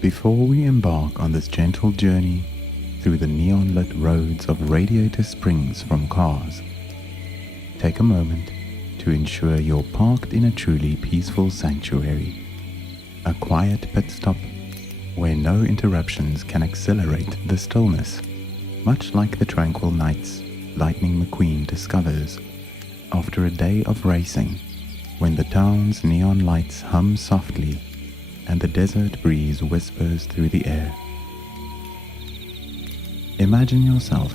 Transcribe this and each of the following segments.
Before we embark on this gentle journey through the neon-lit roads of Radiator Springs from cars, take a moment to ensure you're parked in a truly peaceful sanctuary, a quiet pit stop where no interruptions can accelerate the stillness, much like the tranquil nights Lightning McQueen discovers after a day of racing, when the town's neon lights hum softly and the desert breeze whispers through the air. Imagine yourself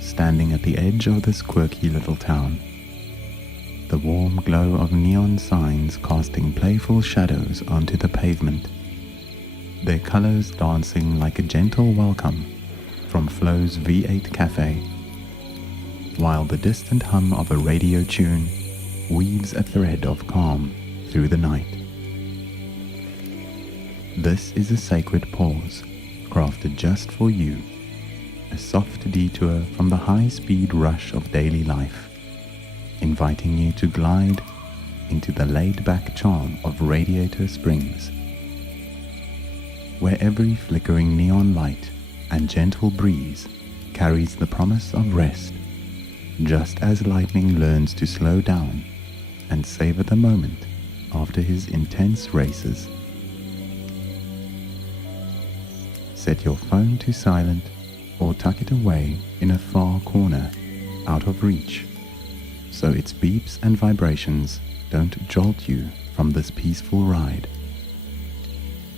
standing at the edge of this quirky little town, the warm glow of neon signs casting playful shadows onto the pavement, their colors dancing like a gentle welcome from Flo's V8 Cafe, while the distant hum of a radio tune weaves a thread of calm through the night. This is a sacred pause, crafted just for you, a soft detour from the high-speed rush of daily life, inviting you to glide into the laid-back charm of Radiator Springs, where every flickering neon light and gentle breeze carries the promise of rest, just as Lightning learns to slow down and savor the moment after his intense races. Set your phone to silent or tuck it away in a far corner, out of reach, so its beeps and vibrations don't jolt you from this peaceful ride.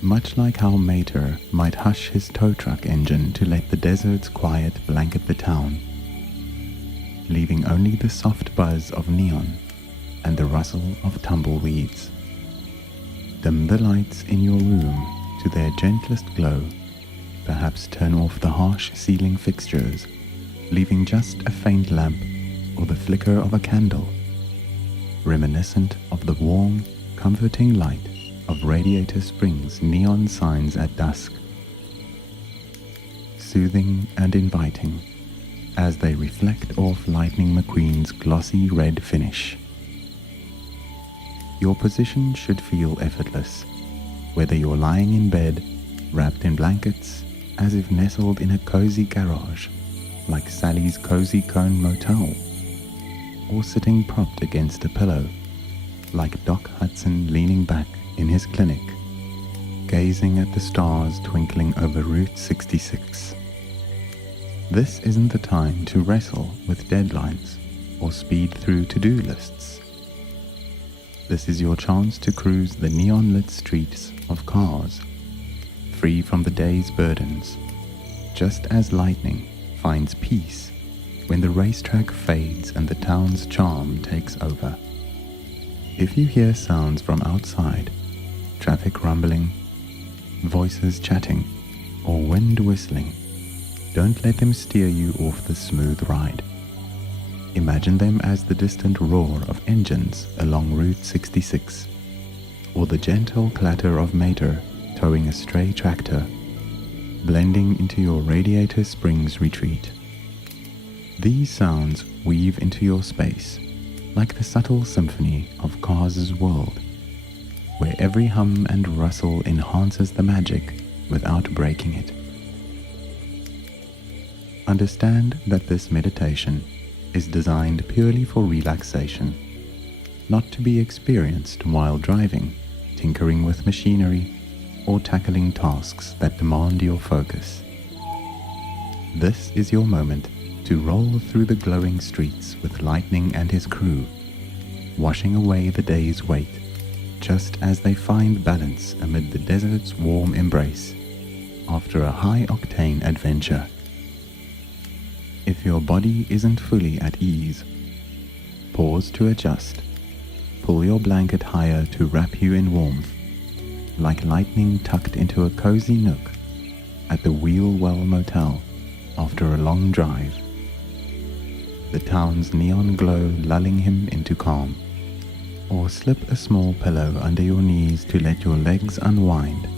Much like how Mater might hush his tow truck engine to let the desert's quiet blanket the town, leaving only the soft buzz of neon and the rustle of tumbleweeds. Dim the lights in your room to their gentlest glow. Perhaps turn off the harsh ceiling fixtures, leaving just a faint lamp or the flicker of a candle, reminiscent of the warm, comforting light of Radiator Springs neon signs at dusk, soothing and inviting as they reflect off Lightning McQueen's glossy red finish. Your position should feel effortless, whether you're lying in bed, wrapped in blankets, as if nestled in a cozy garage, like Sally's Cozy Cone Motel, or sitting propped against a pillow, like Doc Hudson leaning back in his clinic, gazing at the stars twinkling over Route 66. This isn't the time to wrestle with deadlines or speed through to-do lists. This is your chance to cruise the neon-lit streets of cars, free from the day's burdens, just as Lightning finds peace when the racetrack fades and the town's charm takes over. If you hear sounds from outside, traffic rumbling, voices chatting, or wind whistling, don't let them steer you off the smooth ride. Imagine them as the distant roar of engines along Route 66, or the gentle clatter of Mater towing a stray tractor, blending into your Radiator Springs retreat. These sounds weave into your space like the subtle symphony of Cars' world, where every hum and rustle enhances the magic without breaking it. Understand that this meditation is designed purely for relaxation, not to be experienced while driving, tinkering with machinery, or tackling tasks that demand your focus. This is your moment to roll through the glowing streets with Lightning and his crew, washing away the day's weight, just as they find balance amid the desert's warm embrace after a high-octane adventure. If your body isn't fully at ease, pause to adjust. Pull your blanket higher to wrap you in warmth, like Lightning tucked into a cozy nook at the Wheelwell Motel after a long drive, the town's neon glow lulling him into calm. Or slip a small pillow under your knees to let your legs unwind,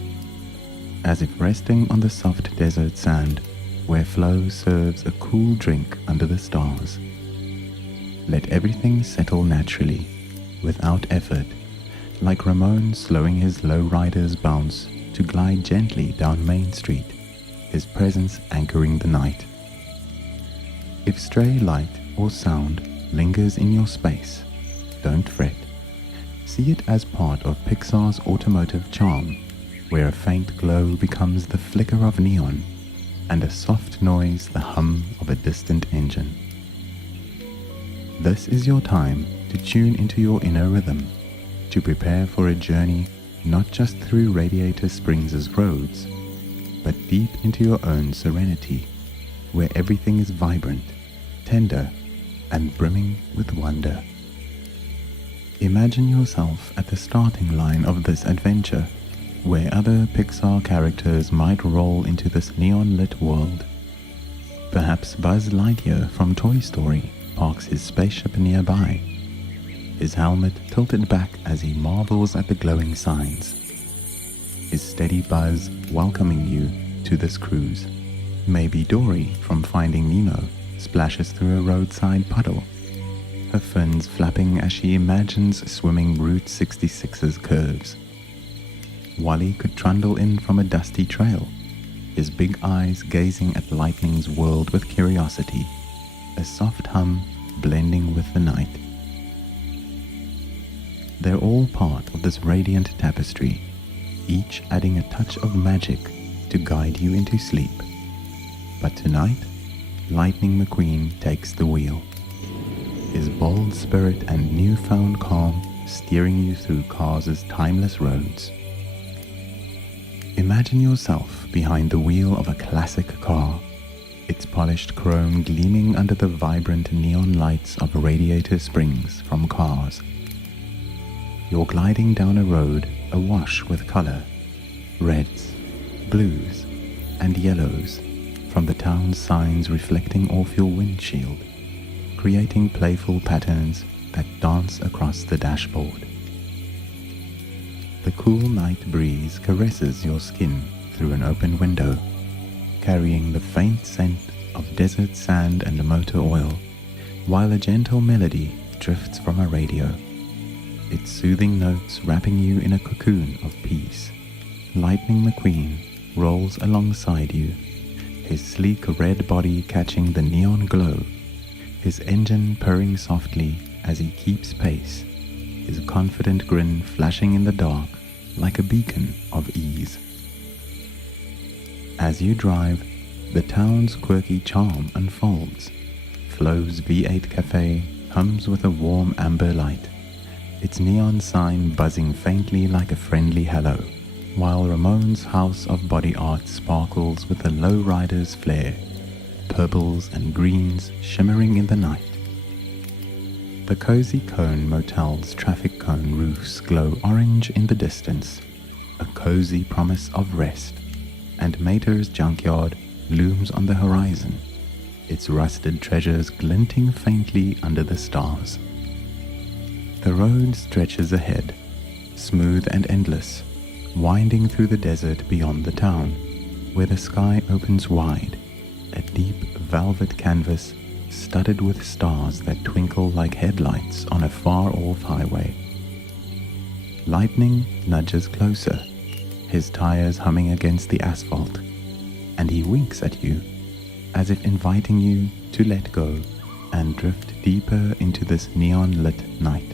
as if resting on the soft desert sand where Flo serves a cool drink under the stars. Let everything settle naturally, without effort, like Ramon slowing his lowrider's bounce to glide gently down Main Street, his presence anchoring the night. If stray light or sound lingers in your space, don't fret. See it as part of Pixar's automotive charm, where a faint glow becomes the flicker of neon and a soft noise the hum of a distant engine. This is your time to tune into your inner rhythm, to prepare for a journey not just through Radiator Springs' roads, but deep into your own serenity, where everything is vibrant, tender, and brimming with wonder. Imagine yourself at the starting line of this adventure, where other Pixar characters might roll into this neon-lit world. Perhaps Buzz Lightyear from Toy Story parks his spaceship nearby, his helmet tilted back as he marvels at the glowing signs, his steady buzz welcoming you to this cruise. Maybe Dory from Finding Nemo splashes through a roadside puddle, her fins flapping as she imagines swimming Route 66's curves. Wally could trundle in from a dusty trail, his big eyes gazing at Lightning's world with curiosity, a soft hum blending with the night. They're all part of this radiant tapestry, each adding a touch of magic to guide you into sleep. But tonight, Lightning McQueen takes the wheel, his bold spirit and newfound calm steering you through Cars' timeless roads. Imagine yourself behind the wheel of a classic car, its polished chrome gleaming under the vibrant neon lights of Radiator Springs from Cars. You're gliding down a road awash with color, reds, blues, and yellows from the town's signs reflecting off your windshield, creating playful patterns that dance across the dashboard. The cool night breeze caresses your skin through an open window, carrying the faint scent of desert sand and motor oil, while a gentle melody drifts from a radio, its soothing notes wrapping you in a cocoon of peace. Lightning McQueen rolls alongside you, his sleek red body catching the neon glow, his engine purring softly as he keeps pace, his confident grin flashing in the dark like a beacon of ease. As you drive, the town's quirky charm unfolds. Flo's V8 Cafe hums with a warm amber light, its neon sign buzzing faintly like a friendly hello, while Ramon's House of Body Art sparkles with a lowrider's flair, purples and greens shimmering in the night. The Cozy Cone Motel's traffic cone roofs glow orange in the distance, a cozy promise of rest, and Mater's Junkyard looms on the horizon, its rusted treasures glinting faintly under the stars. The road stretches ahead, smooth and endless, winding through the desert beyond the town, where the sky opens wide, a deep velvet canvas studded with stars that twinkle like headlights on a far-off highway. Lightning nudges closer, his tires humming against the asphalt, and he winks at you, as if inviting you to let go and drift deeper into this neon-lit night.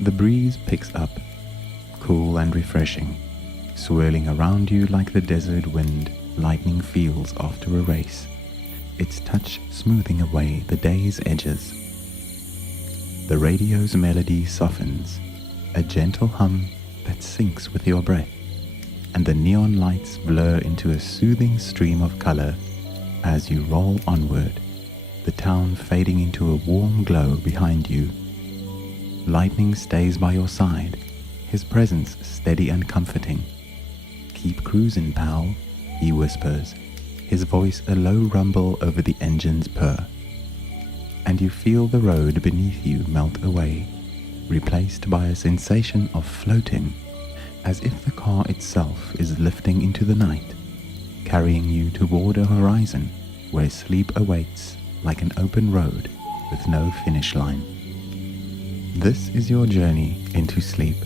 The breeze picks up, cool and refreshing, swirling around you like the desert wind Lightning feels after a race, its touch smoothing away the day's edges. The radio's melody softens, a gentle hum that syncs with your breath, and the neon lights blur into a soothing stream of color as you roll onward, the town fading into a warm glow behind you. Lightning stays by your side, his presence steady and comforting. "Keep cruising, pal," he whispers, his voice a low rumble over the engine's purr. And you feel the road beneath you melt away, replaced by a sensation of floating, as if the car itself is lifting into the night, carrying you toward a horizon where sleep awaits like an open road with no finish line. This is your journey into sleep,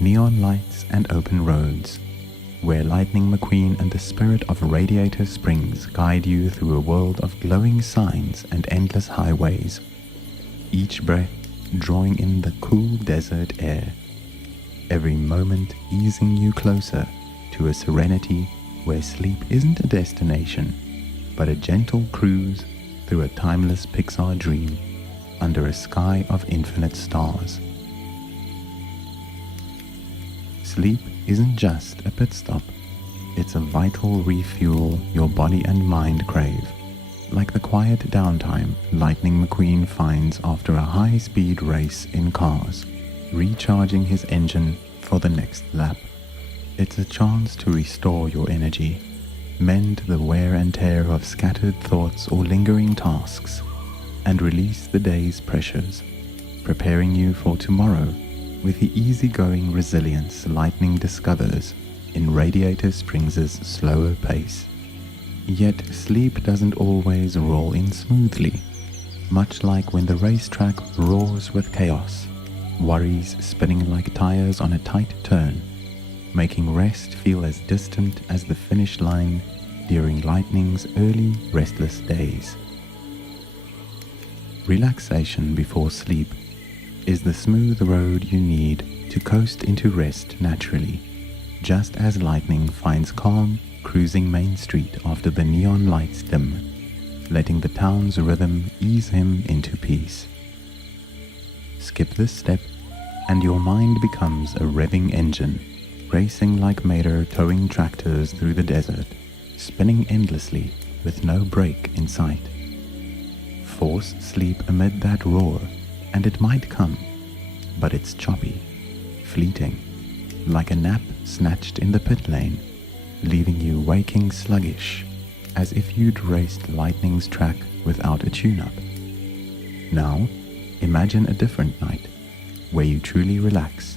neon lights and open roads, where Lightning McQueen and the spirit of Radiator Springs guide you through a world of glowing signs and endless highways, each breath drawing in the cool desert air, every moment easing you closer to a serenity where sleep isn't a destination, but a gentle cruise through a timeless Pixar dream under a sky of infinite stars. Sleep isn't just a pit stop, it's a vital refuel your body and mind crave, like the quiet downtime Lightning McQueen finds after a high-speed race in cars, recharging his engine for the next lap. It's a chance to restore your energy, mend the wear and tear of scattered thoughts or lingering tasks, and release the day's pressures, preparing you for tomorrow with the easygoing resilience Lightning discovers in Radiator Springs' slower pace. Yet sleep doesn't always roll in smoothly, much like when the racetrack roars with chaos, worries spinning like tires on a tight turn, making rest feel as distant as the finish line during Lightning's early restless days. Relaxation before sleep is the smooth road you need to coast into rest naturally, just as Lightning finds calm cruising Main Street after the neon lights dim, letting the town's rhythm ease him into peace. Skip this step and your mind becomes a revving engine, racing like Mater towing tractors through the desert, spinning endlessly with no break in sight. Force sleep amid that roar, and it might come, but it's choppy, fleeting, like a nap snatched in the pit lane, leaving you waking sluggish, as if you'd raced Lightning's track without a tune-up. Now, imagine a different night, where you truly relax,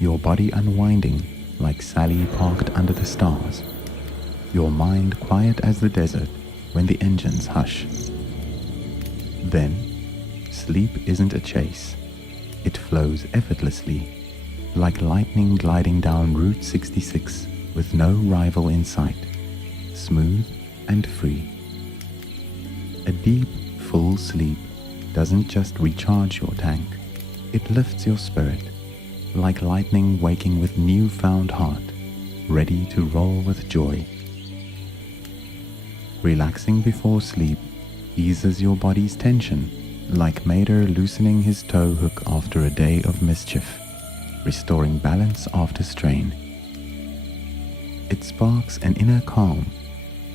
your body unwinding like Sally parked under the stars, your mind quiet as the desert when the engines hush. Then, sleep isn't a chase. It flows effortlessly, like lightning gliding down Route 66 with no rival in sight, smooth and free. A deep, full sleep doesn't just recharge your tank, it lifts your spirit, like lightning waking with newfound heart, ready to roll with joy. Relaxing before sleep eases your body's tension, like Mater loosening his tow hook after a day of mischief, restoring balance after strain. It sparks an inner calm,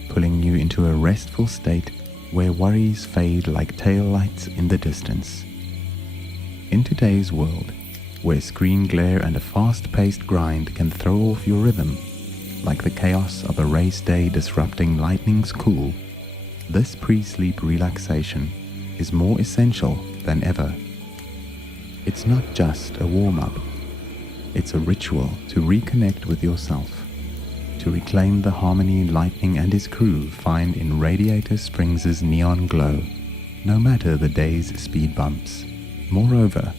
pulling you into a restful state where worries fade like taillights in the distance. In today's world, where screen glare and a fast-paced grind can throw off your rhythm, like the chaos of a race day disrupting Lightning's cool, this pre-sleep relaxation is more essential than ever. It's not just a warm-up, it's a ritual to reconnect with yourself, to reclaim the harmony Lightning and his crew find in Radiator Springs' neon glow, no matter the day's speed bumps. Moreover,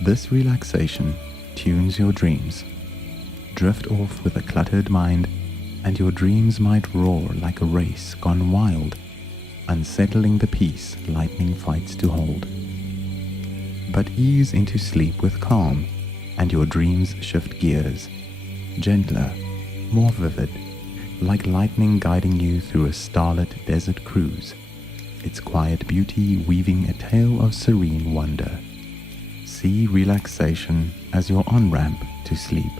this relaxation tunes your dreams. Drift off with a cluttered mind, and your dreams might roar like a race gone wild, unsettling the peace Lightning fights to hold. But ease into sleep with calm, and your dreams shift gears, gentler, more vivid, like Lightning guiding you through a starlit desert cruise, its quiet beauty weaving a tale of serene wonder. See relaxation as your on-ramp to sleep,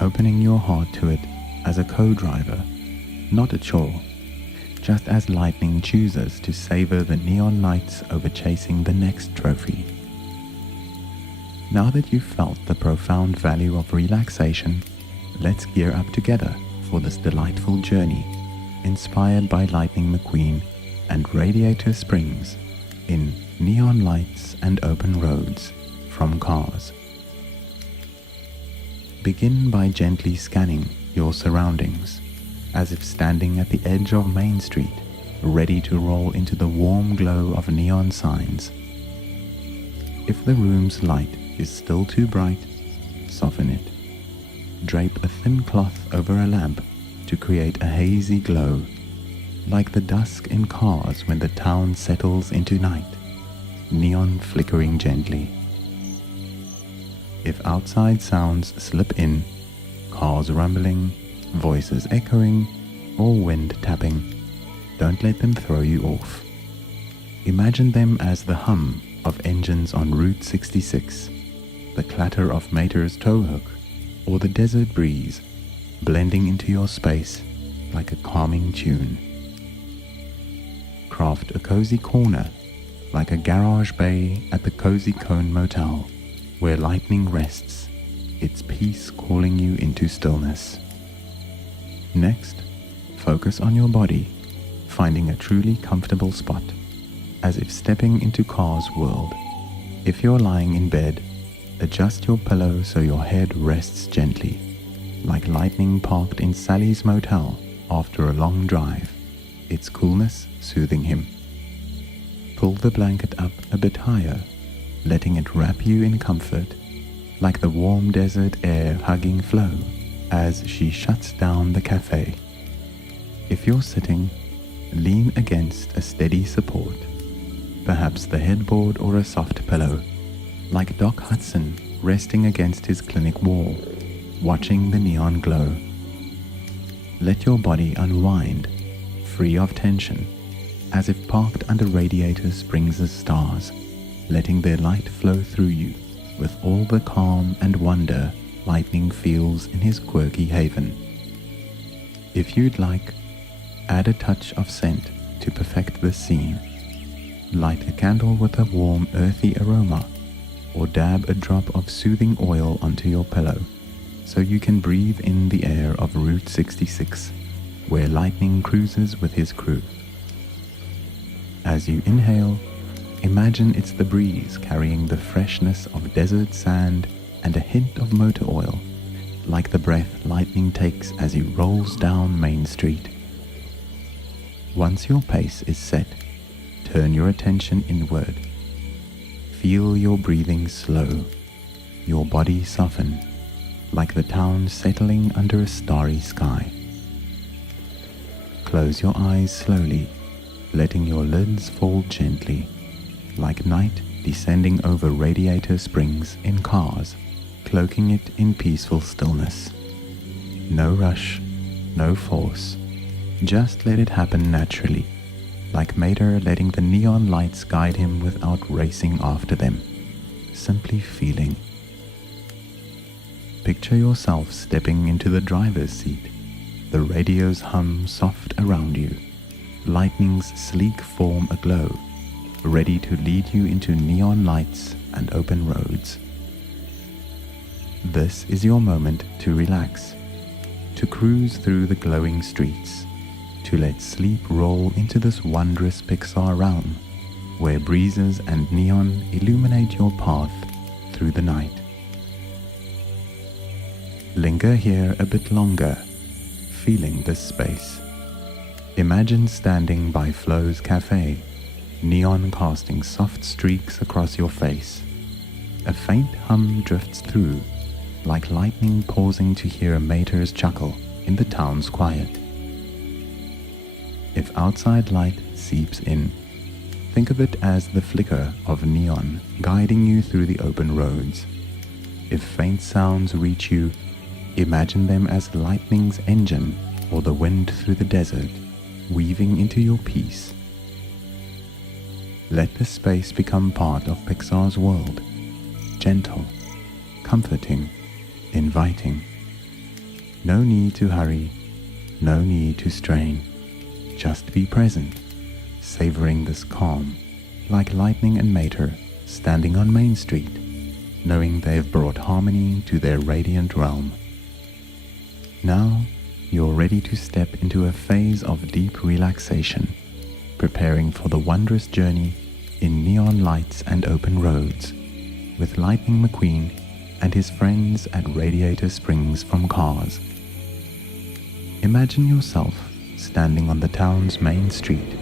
opening your heart to it as a co-driver, not a chore, just as Lightning chooses to savor the neon nights over chasing the next trophy. Now that you've felt the profound value of relaxation, let's gear up together for this delightful journey, inspired by Lightning McQueen and Radiator Springs in Neon Lights and Open Roads from Cars. Begin by gently scanning your surroundings, as if standing at the edge of Main Street, ready to roll into the warm glow of neon signs. If the room's light is still too bright, soften it, drape a thin cloth over a lamp to create a hazy glow, like the dusk in cars when the town settles into night, neon flickering gently. If outside sounds slip in, cars rumbling, voices echoing, or wind tapping, don't let them throw you off. Imagine them as the hum of engines on Route 66, the clatter of Mater's towhook, or the desert breeze blending into your space like a calming tune. Craft a cozy corner like a garage bay at the Cozy Cone Motel, where lightning rests, its peace calling you into stillness. Next, focus on your body, finding a truly comfortable spot, as if stepping into Car's world. If you're lying in bed, adjust your pillow so your head rests gently, like lightning parked in Sally's motel after a long drive, its coolness soothing him. Pull the blanket up a bit higher, letting it wrap you in comfort, like the warm desert air hugging Flo as she shuts down the cafe. If you're sitting, lean against a steady support, perhaps the headboard or a soft pillow, like Doc Hudson resting against his clinic wall, watching the neon glow. Let your body unwind, free of tension, as if parked under Radiator Springs' stars, letting their light flow through you with all the calm and wonder lightning feels in his quirky haven. If you'd like, add a touch of scent to perfect the scene. Light a candle with a warm, earthy aroma, or dab a drop of soothing oil onto your pillow so you can breathe in the air of Route 66, where lightning cruises with his crew. As you inhale, imagine it's the breeze carrying the freshness of desert sand and a hint of motor oil, like the breath lightning takes as he rolls down Main Street. Once your pace is set, turn your attention inward. Feel your breathing slow, your body soften, like the town settling under a starry sky. Close your eyes slowly, letting your lids fall gently, like night descending over Radiator Springs in Cars, cloaking it in peaceful stillness. No rush, no force, just let it happen naturally, like Mater letting the neon lights guide him without racing after them, simply feeling. Picture yourself stepping into the driver's seat, the radio's hum soft around you, lightning's sleek form aglow, ready to lead you into neon lights and open roads. This is your moment to relax, to cruise through the glowing streets, to let sleep roll into this wondrous Pixar realm, where breezes and neon illuminate your path through the night. Linger here a bit longer, feeling this space. Imagine standing by Flo's cafe, neon casting soft streaks across your face. A faint hum drifts through, like lightning pausing to hear Mater's chuckle in the town's quiet. If outside light seeps in, think of it as the flicker of neon guiding you through the open roads. If faint sounds reach you, imagine them as lightning's engine or the wind through the desert, weaving into your peace. Let the space become part of Pixar's world, gentle, comforting, inviting. No need to hurry, no need to strain. Just be present, savoring this calm, like Lightning and Mater standing on Main Street, knowing they've brought harmony to their radiant realm. Now, you're ready to step into a phase of deep relaxation, preparing for the wondrous journey in neon lights and open roads, with Lightning McQueen and his friends at Radiator Springs from Cars. Imagine yourself standing on the town's main street,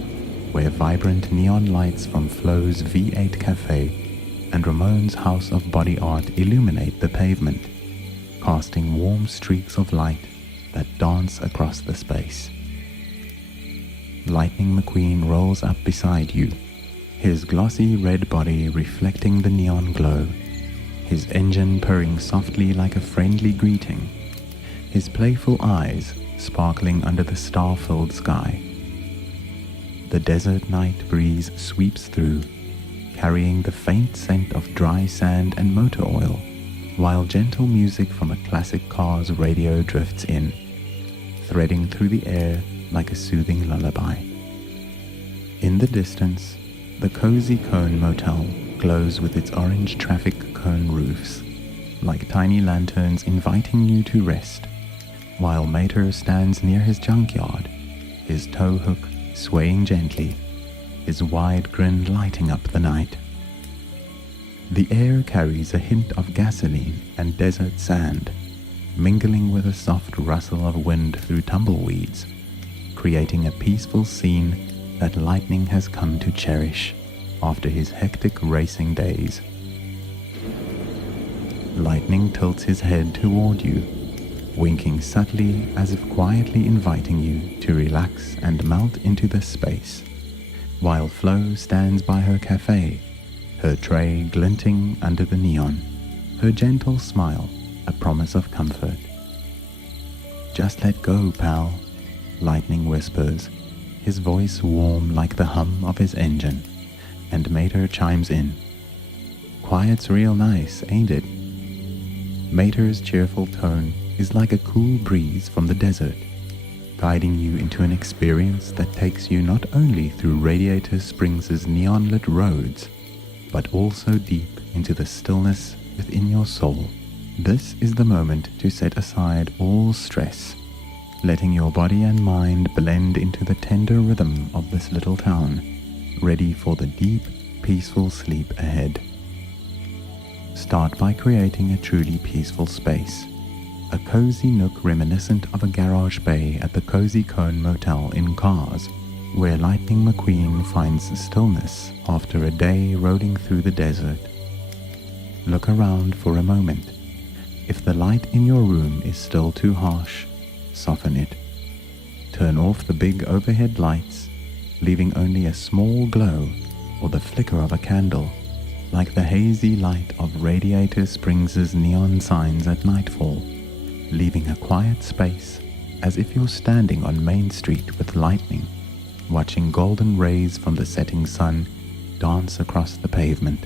where vibrant neon lights from Flo's V8 Cafe and Ramon's House of Body Art illuminate the pavement. casting warm streaks of light that dance across the space. Lightning McQueen rolls up beside you, his glossy red body reflecting the neon glow, his engine purring softly like a friendly greeting, his playful eyes sparkling under the star-filled sky. The desert night breeze sweeps through, carrying the faint scent of dry sand and motor oil, while gentle music from a classic car's radio drifts in, threading through the air like a soothing lullaby. In the distance, the Cozy Cone Motel glows with its orange traffic cone roofs, like tiny lanterns inviting you to rest, while Mater stands near his junkyard, his tow hook swaying gently, his wide grin lighting up the night. The air carries a hint of gasoline and desert sand, mingling with a soft rustle of wind through tumbleweeds, creating a peaceful scene that Lightning has come to cherish after his hectic racing days. Lightning tilts his head toward you, winking subtly as if quietly inviting you to relax and melt into the space, while Flo stands by her cafe, her tray glinting under the neon, her gentle smile a promise of comfort. "Just let go, pal," Lightning whispers, his voice warm like the hum of his engine, and Mater chimes in. "Quiet's real nice, ain't it?" Mater's cheerful tone is like a cool breeze from the desert, guiding you into an experience that takes you not only through Radiator Springs' neon-lit roads, but also deep into the stillness within your soul. This is the moment to set aside all stress, letting your body and mind blend into the tender rhythm of this little town, ready for the deep, peaceful sleep ahead. Start by creating a truly peaceful space, a cozy nook reminiscent of a garage bay at the Cozy Cone Motel in Cars, where Lightning McQueen finds stillness after a day roading through the desert. Look around for a moment. If the light in your room is still too harsh, soften it. Turn off the big overhead lights, leaving only a small glow or the flicker of a candle, like the hazy light of Radiator Springs' neon signs at nightfall, leaving a quiet space as if you're standing on Main Street with Lightning, watching golden rays from the setting sun dance across the pavement.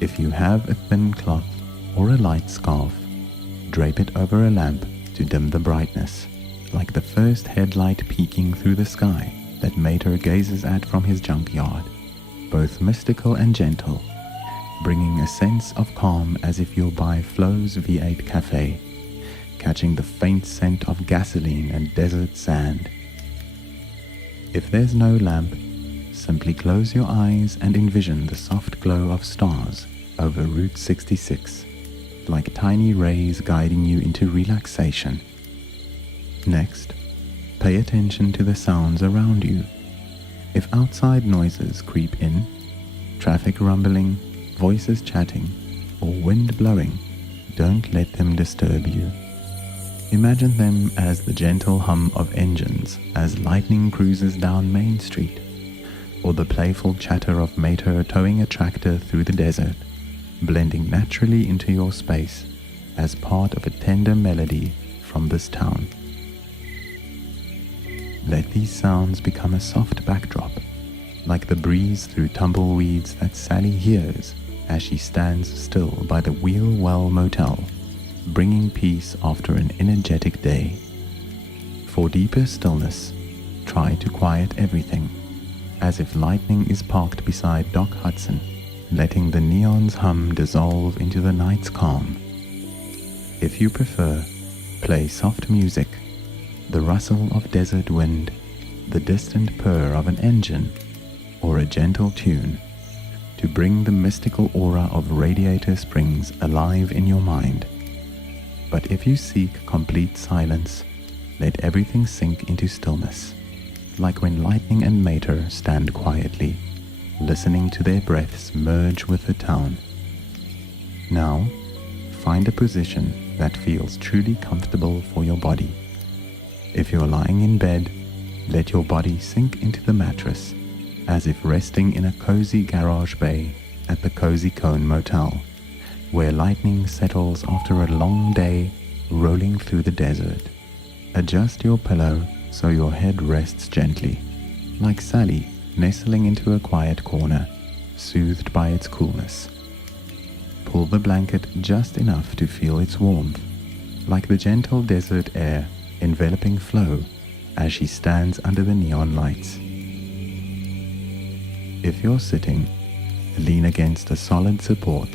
If you have a thin cloth or a light scarf, drape it over a lamp to dim the brightness, like the first headlight peeking through the sky that Mater gazes at from his junkyard, both mystical and gentle, bringing a sense of calm as if you're by Flo's V8 Cafe, catching the faint scent of gasoline and desert sand. If there's no lamp, simply close your eyes and envision the soft glow of stars over Route 66, like tiny rays guiding you into relaxation. Next, pay attention to the sounds around you. If outside noises creep in, traffic rumbling, voices chatting, or wind blowing, don't let them disturb you. Imagine them as the gentle hum of engines as Lightning cruises down Main Street, or the playful chatter of Mater towing a tractor through the desert, blending naturally into your space as part of a tender melody from this town. Let these sounds become a soft backdrop, like the breeze through tumbleweeds that Sally hears as she stands still by the Wheel Well Motel, bringing peace after an energetic day. For deeper stillness, try to quiet everything, as if Lightning is parked beside Doc Hudson, letting the neon's hum dissolve into the night's calm. If you prefer, play soft music, the rustle of desert wind, the distant purr of an engine, or a gentle tune, to bring the mystical aura of Radiator Springs alive in your mind. But if you seek complete silence, let everything sink into stillness, like when Lightning and Mater stand quietly, listening to their breaths merge with the town. Now, find a position that feels truly comfortable for your body. If you're lying in bed, let your body sink into the mattress as if resting in a cozy garage bay at the Cozy Cone Motel, where lightning settles after a long day rolling through the desert. Adjust your pillow so your head rests gently, like Sally nestling into a quiet corner, soothed by its coolness. Pull the blanket just enough to feel its warmth, like the gentle desert air enveloping Flo as she stands under the neon lights. If you're sitting, lean against a solid support,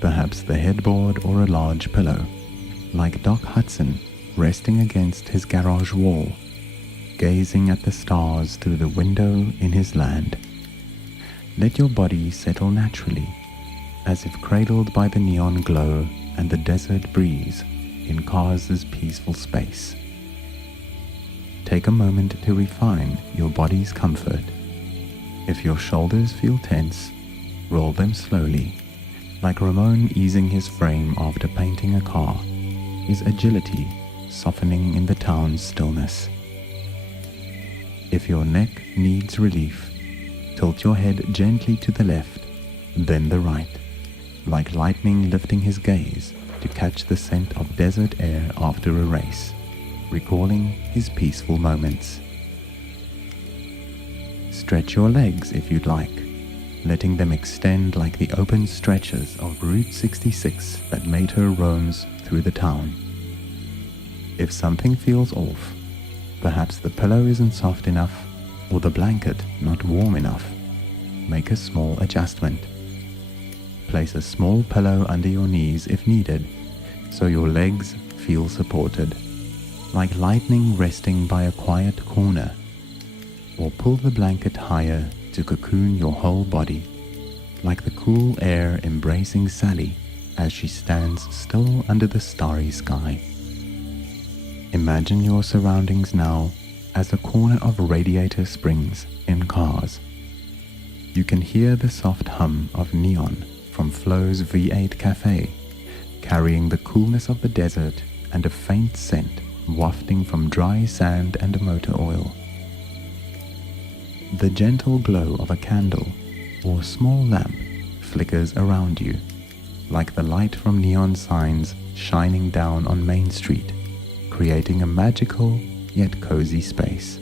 perhaps the headboard or a large pillow, like Doc Hudson resting against his garage wall, gazing at the stars through the window in his land. Let your body settle naturally, as if cradled by the neon glow and the desert breeze in Kars's peaceful space. Take a moment to refine your body's comfort. If your shoulders feel tense, roll them slowly, like Ramon easing his frame after painting a car, his agility softening in the town's stillness. If your neck needs relief, tilt your head gently to the left, then the right, like lightning lifting his gaze to catch the scent of desert air after a race, recalling his peaceful moments. Stretch your legs if you'd like, letting them extend like the open stretches of Route 66 that Mater roams through the town. If something feels off, perhaps the pillow isn't soft enough or the blanket not warm enough, make a small adjustment. Place a small pillow under your knees if needed, so your legs feel supported, like lightning resting by a quiet corner, or pull the blanket higher to cocoon your whole body, like the cool air embracing Sally as she stands still under the starry sky. Imagine your surroundings now as a corner of Radiator Springs in Kars. You can hear the soft hum of neon from Flo's V8 Cafe, carrying the coolness of the desert and a faint scent wafting from dry sand and motor oil. The gentle glow of a candle or small lamp flickers around you, like the light from neon signs shining down on Main Street, creating a magical yet cozy space.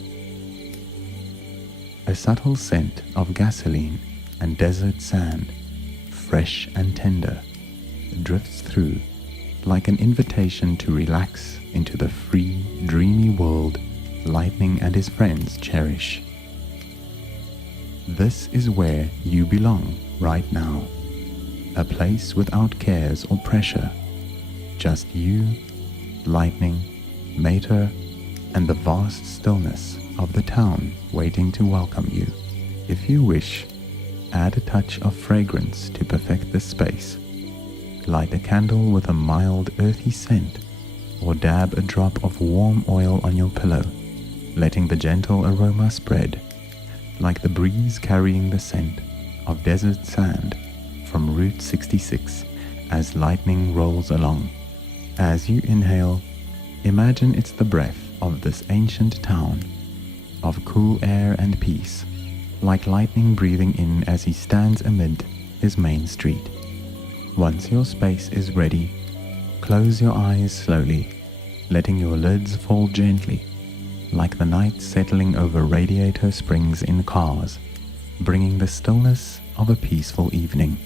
A subtle scent of gasoline and desert sand, fresh and tender, drifts through like an invitation to relax into the free, dreamy world Lightning and his friends cherish. This is where you belong right now, a place without cares or pressure, just you, Lightning, Mater, and the vast stillness of the town waiting to welcome you. If you wish, add a touch of fragrance to perfect the space. Light a candle with a mild earthy scent, or dab a drop of warm oil on your pillow, letting the gentle aroma spread, like the breeze carrying the scent of desert sand from Route 66 as lightning rolls along. As you inhale, imagine it's the breath of this ancient town, of cool air and peace, like lightning breathing in as he stands amid his main street. Once your space is ready, close your eyes slowly, letting your lids fall gently, like the night settling over Radiator Springs in Kars, bringing the stillness of a peaceful evening.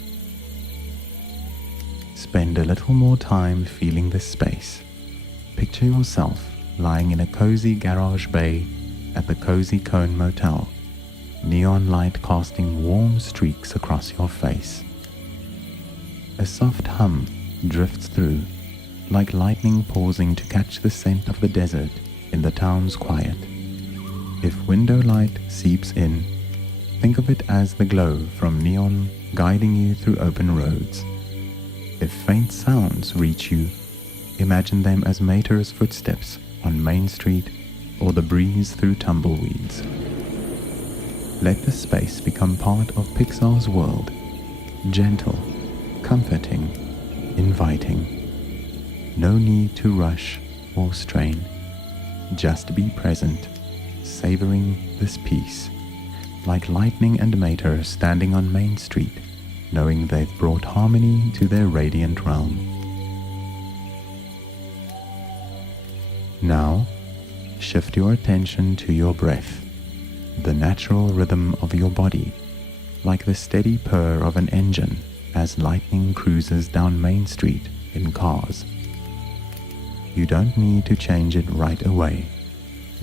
Spend a little more time feeling this space. Picture yourself lying in a cozy garage bay at the Cozy Cone Motel, neon light casting warm streaks across your face. A soft hum drifts through, like lightning pausing to catch the scent of the desert in the town's quiet. If window light seeps in, think of it as the glow from neon guiding you through open roads. If faint sounds reach you, imagine them as Mater's footsteps on Main Street or the breeze through tumbleweeds. Let the space become part of Pixar's world, gentle, comforting, inviting. No need to rush or strain. Just be present, savoring this peace, like Lightning and Mater standing on Main Street, knowing they've brought harmony to their radiant realm. Now, shift your attention to your breath, the natural rhythm of your body, like the steady purr of an engine as Lightning cruises down Main Street in cars. You don't need to change it right away.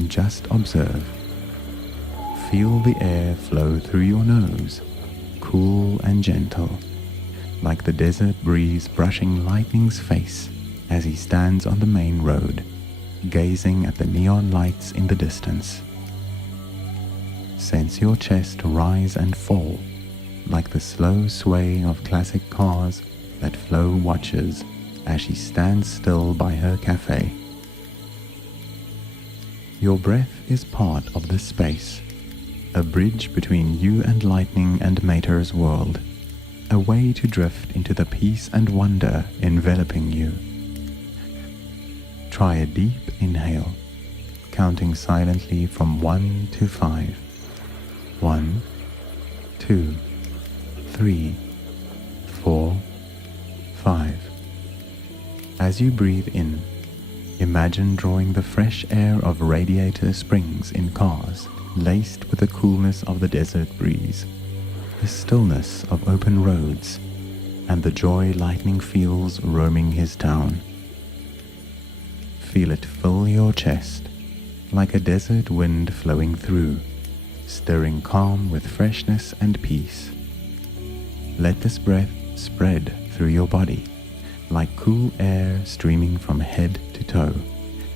Just observe. Feel the air flow through your nose, cool and gentle, like the desert breeze brushing Lightning's face as he stands on the main road, gazing at the neon lights in the distance. Sense your chest rise and fall, like the slow sway of classic cars that Flo watches as she stands still by her cafe. Your breath is part of this space, a bridge between you and Lightning and Mater's world, a way to drift into the peace and wonder enveloping you. Try a deep inhale, counting silently from 1 to 5. 1, 2, 3, 4, 5. As you breathe in, imagine drawing the fresh air of radiator springs in cars, laced with the coolness of the desert breeze, the stillness of open roads, and the joy Lightning feels roaming his town. Feel it fill your chest, like a desert wind flowing through, stirring calm with freshness and peace. Let this breath spread through your body, like cool air streaming from head to toe,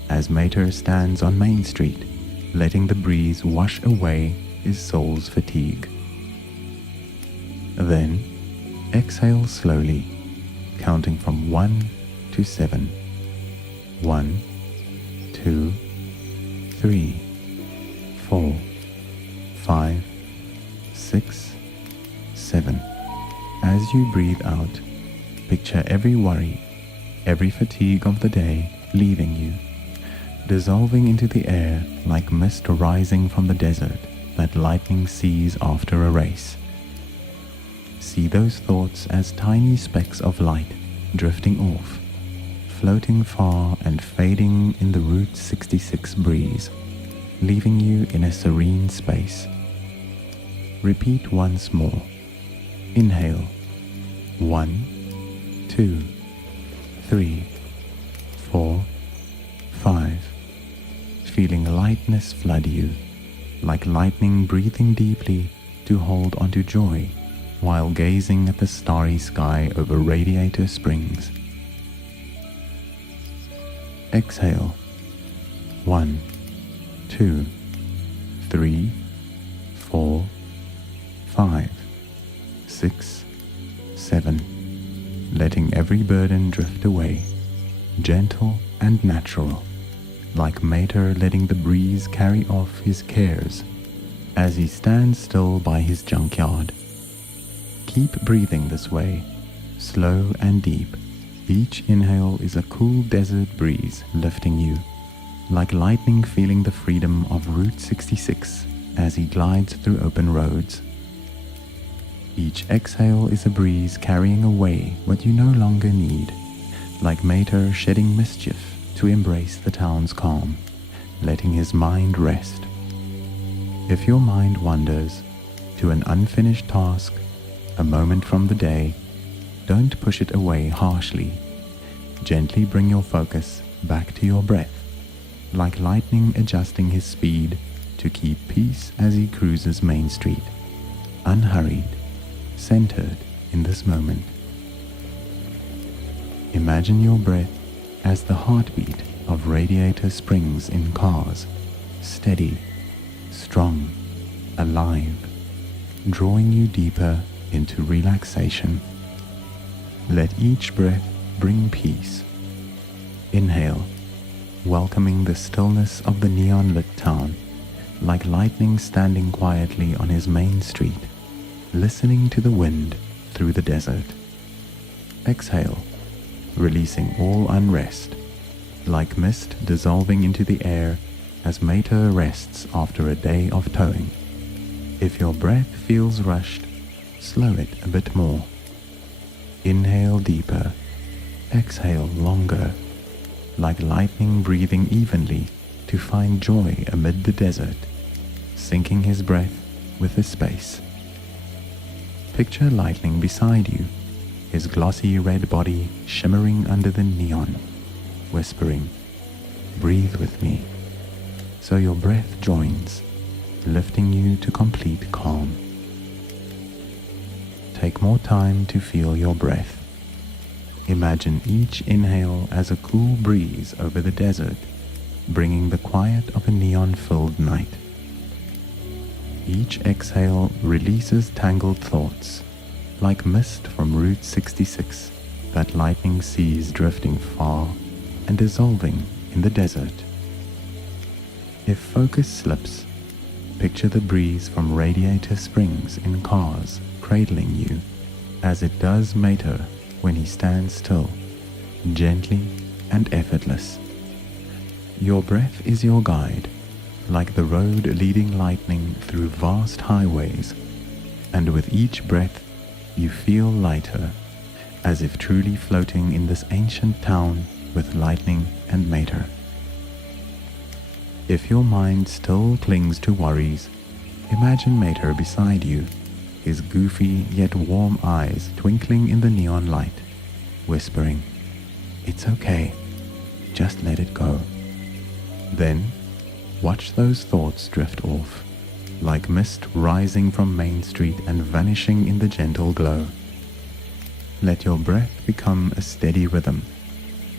as Mater stands on Main Street, letting the breeze wash away his soul's fatigue. Then, exhale slowly, counting from 1 to 7. 1, 2, 3, 4, 5, 6, 7. As you breathe out, picture every worry, every fatigue of the day leaving you, dissolving into the air like mist rising from the desert that Lightning sees after a race. See those thoughts as tiny specks of light drifting off, floating far and fading in the Route 66 breeze, leaving you in a serene space. Repeat once more. Inhale. 1, 2, 3, 4, 5. Feeling lightness flood you, like Lightning breathing deeply to hold onto joy while gazing at the starry sky over Radiator Springs. Exhale. 1, 2, 3, 4, 5, 6, 7. Letting every burden drift away, gentle and natural, like Mater letting the breeze carry off his cares as he stands still by his junkyard. Keep breathing this way, slow and deep. Each inhale is a cool desert breeze lifting you, like Lightning feeling the freedom of Route 66 as he glides through open roads. Each exhale is a breeze carrying away what you no longer need, like Mater shedding mischief to embrace the town's calm, letting his mind rest. If your mind wanders to an unfinished task, a moment from the day, don't push it away harshly. Gently bring your focus back to your breath, like Lightning adjusting his speed to keep peace as he cruises Main Street, unhurried, centered in this moment. Imagine your breath as the heartbeat of Radiator Springs in cars, steady, strong, alive, drawing you deeper into relaxation. Let each breath bring peace. Inhale, welcoming the stillness of the neon-lit town, like Lightning standing quietly on his main street, listening to the wind through the desert. Exhale, releasing all unrest, like mist dissolving into the air as Mater rests after a day of towing. If your breath feels rushed, slow it a bit more. Inhale deeper, exhale longer, like lightning breathing evenly to find joy amid the desert, syncing his breath with the space. Picture lightning beside you, his glossy red body shimmering under the neon, whispering, "Breathe with me." So your breath joins, lifting you to complete calm. Take more time to feel your breath. Imagine each inhale as a cool breeze over the desert, bringing the quiet of a neon-filled night. Each exhale releases tangled thoughts, like mist from Route 66 that lightning sees drifting far and dissolving in the desert. If focus slips, picture the breeze from Radiator Springs in cars cradling you, as it does Mater when he stands still, gently and effortless. Your breath is your guide, like the road leading lightning through vast highways, and with each breath you feel lighter, as if truly floating in this ancient town with lightning and Mater. If your mind still clings to worries, imagine Mater beside you, his goofy yet warm eyes twinkling in the neon light, whispering, "It's okay, just let it go." Then, watch those thoughts drift off, like mist rising from Main Street and vanishing in the gentle glow. Let your breath become a steady rhythm,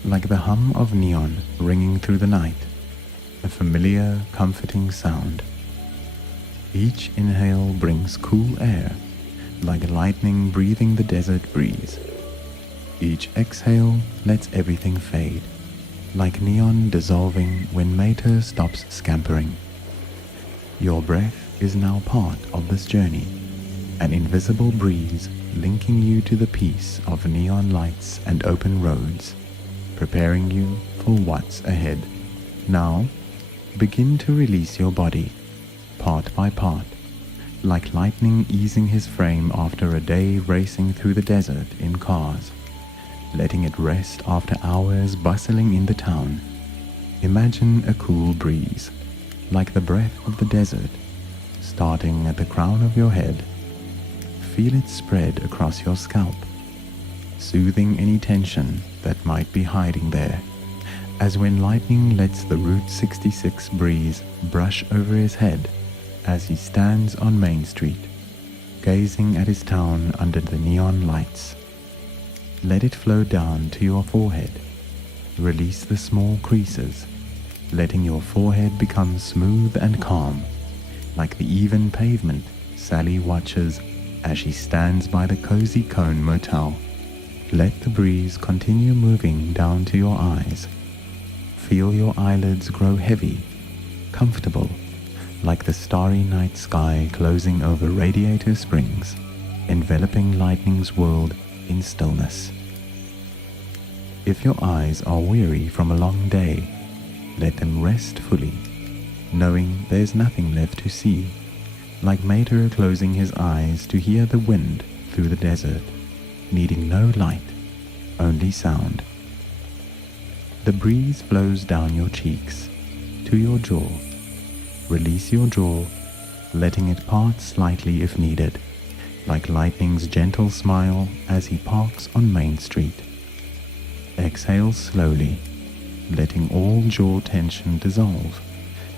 like the hum of neon ringing through the night, a familiar, comforting sound. Each inhale brings cool air, like lightning breathing the desert breeze. Each exhale lets everything fade, like neon dissolving when Mater stops scampering. Your breath is now part of this journey, an invisible breeze linking you to the peace of neon lights and open roads, preparing you for what's ahead. Now, begin to release your body, part by part, like lightning easing his frame after a day racing through the desert in cars, letting it rest after hours bustling in the town. Imagine a cool breeze, like the breath of the desert, starting at the crown of your head. Feel it spread across your scalp, soothing any tension that might be hiding there, as when lightning lets the Route 66 breeze brush over his head as he stands on Main Street, gazing at his town under the neon lights. Let it flow down to your forehead. Release the small creases, letting your forehead become smooth and calm, like the even pavement Sally watches as she stands by the Cozy Cone Motel. Let the breeze continue moving down to your eyes. Feel your eyelids grow heavy, comfortable, like the starry night sky closing over Radiator Springs, enveloping lightning's world in stillness. If your eyes are weary from a long day, let them rest fully, knowing there's nothing left to see, like Mater closing his eyes to hear the wind through the desert, needing no light, only sound. The breeze flows down your cheeks, to your jaw. Release your jaw, letting it part slightly if needed, like lightning's gentle smile as he parks on Main Street. Exhale slowly, letting all jaw tension dissolve,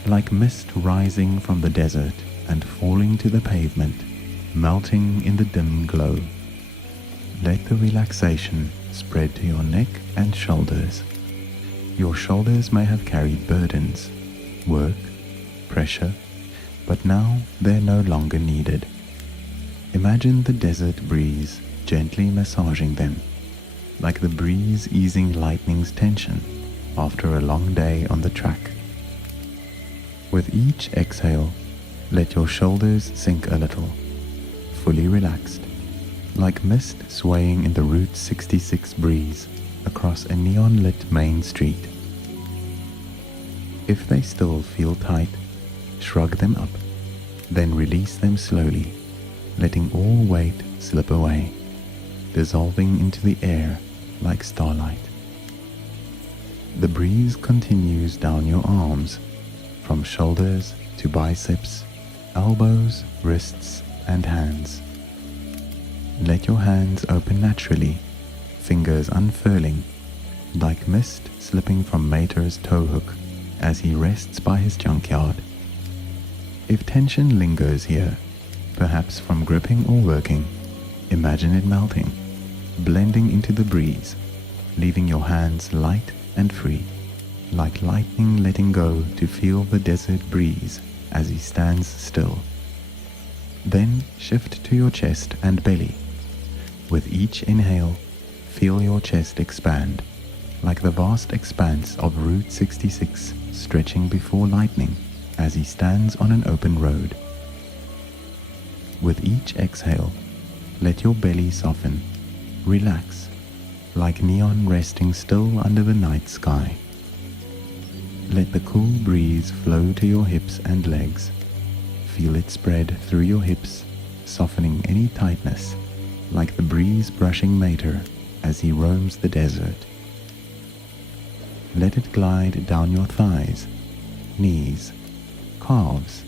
like mist rising from the desert and falling to the pavement, melting in the dim glow. Let the relaxation spread to your neck and shoulders. Your shoulders may have carried burdens, work, pressure, but now they're no longer needed. Imagine the desert breeze gently massaging them, like the breeze easing lightning's tension after a long day on the track. With each exhale, let your shoulders sink a little, fully relaxed, like mist swaying in the Route 66 breeze, across a neon-lit main street. If they still feel tight, shrug them up, then release them slowly, letting all weight slip away, dissolving into the air like starlight. The breeze continues down your arms, from shoulders to biceps, elbows, wrists, and hands. Let your hands open naturally, fingers unfurling, like mist slipping from Mater's toe hook as he rests by his junkyard. If tension lingers here, perhaps from gripping or working, imagine it melting, blending into the breeze, leaving your hands light and free, like lightning letting go to feel the desert breeze as he stands still. Then shift to your chest and belly. With each inhale, feel your chest expand, like the vast expanse of Route 66 stretching before lightning as he stands on an open road. With each exhale, let your belly soften, relax, like neon resting still under the night sky. Let the cool breeze flow to your hips and legs. Feel it spread through your hips, softening any tightness, like the breeze brushing Mater as he roams the desert. Let it glide down your thighs, knees, calves,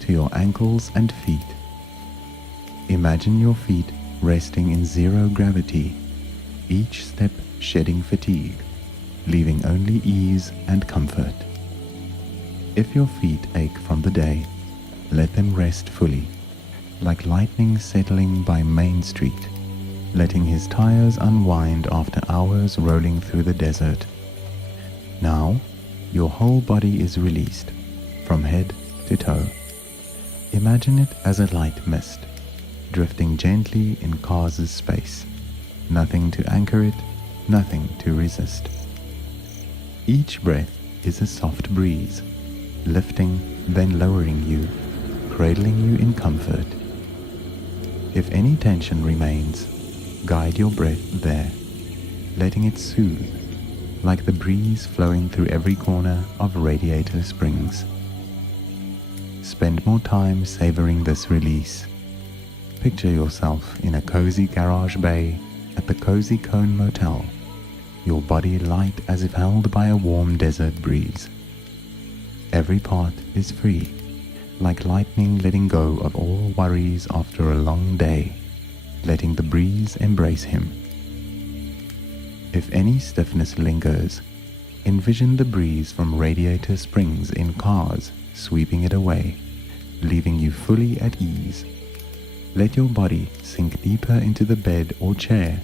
to your ankles and feet. Imagine your feet resting in zero gravity, each step shedding fatigue, leaving only ease and comfort. If your feet ache from the day, let them rest fully, like lightning settling by Main Street, letting his tires unwind after hours rolling through the desert. Now, your whole body is released, from head to toe. Imagine it as a light mist, drifting gently in Kars's space. Nothing to anchor it, nothing to resist. Each breath is a soft breeze, lifting, then lowering you, cradling you in comfort. If any tension remains, guide your breath there, letting it soothe, like the breeze flowing through every corner of Radiator Springs. Spend more time savoring this release. Picture yourself in a cozy garage bay at the Cozy Cone Motel, your body light as if held by a warm desert breeze. Every part is free, like lightning letting go of all worries after a long day, letting the breeze embrace him. If any stiffness lingers, envision the breeze from Radiator Springs in Kars sweeping it away, leaving you fully at ease. Let your body sink deeper into the bed or chair,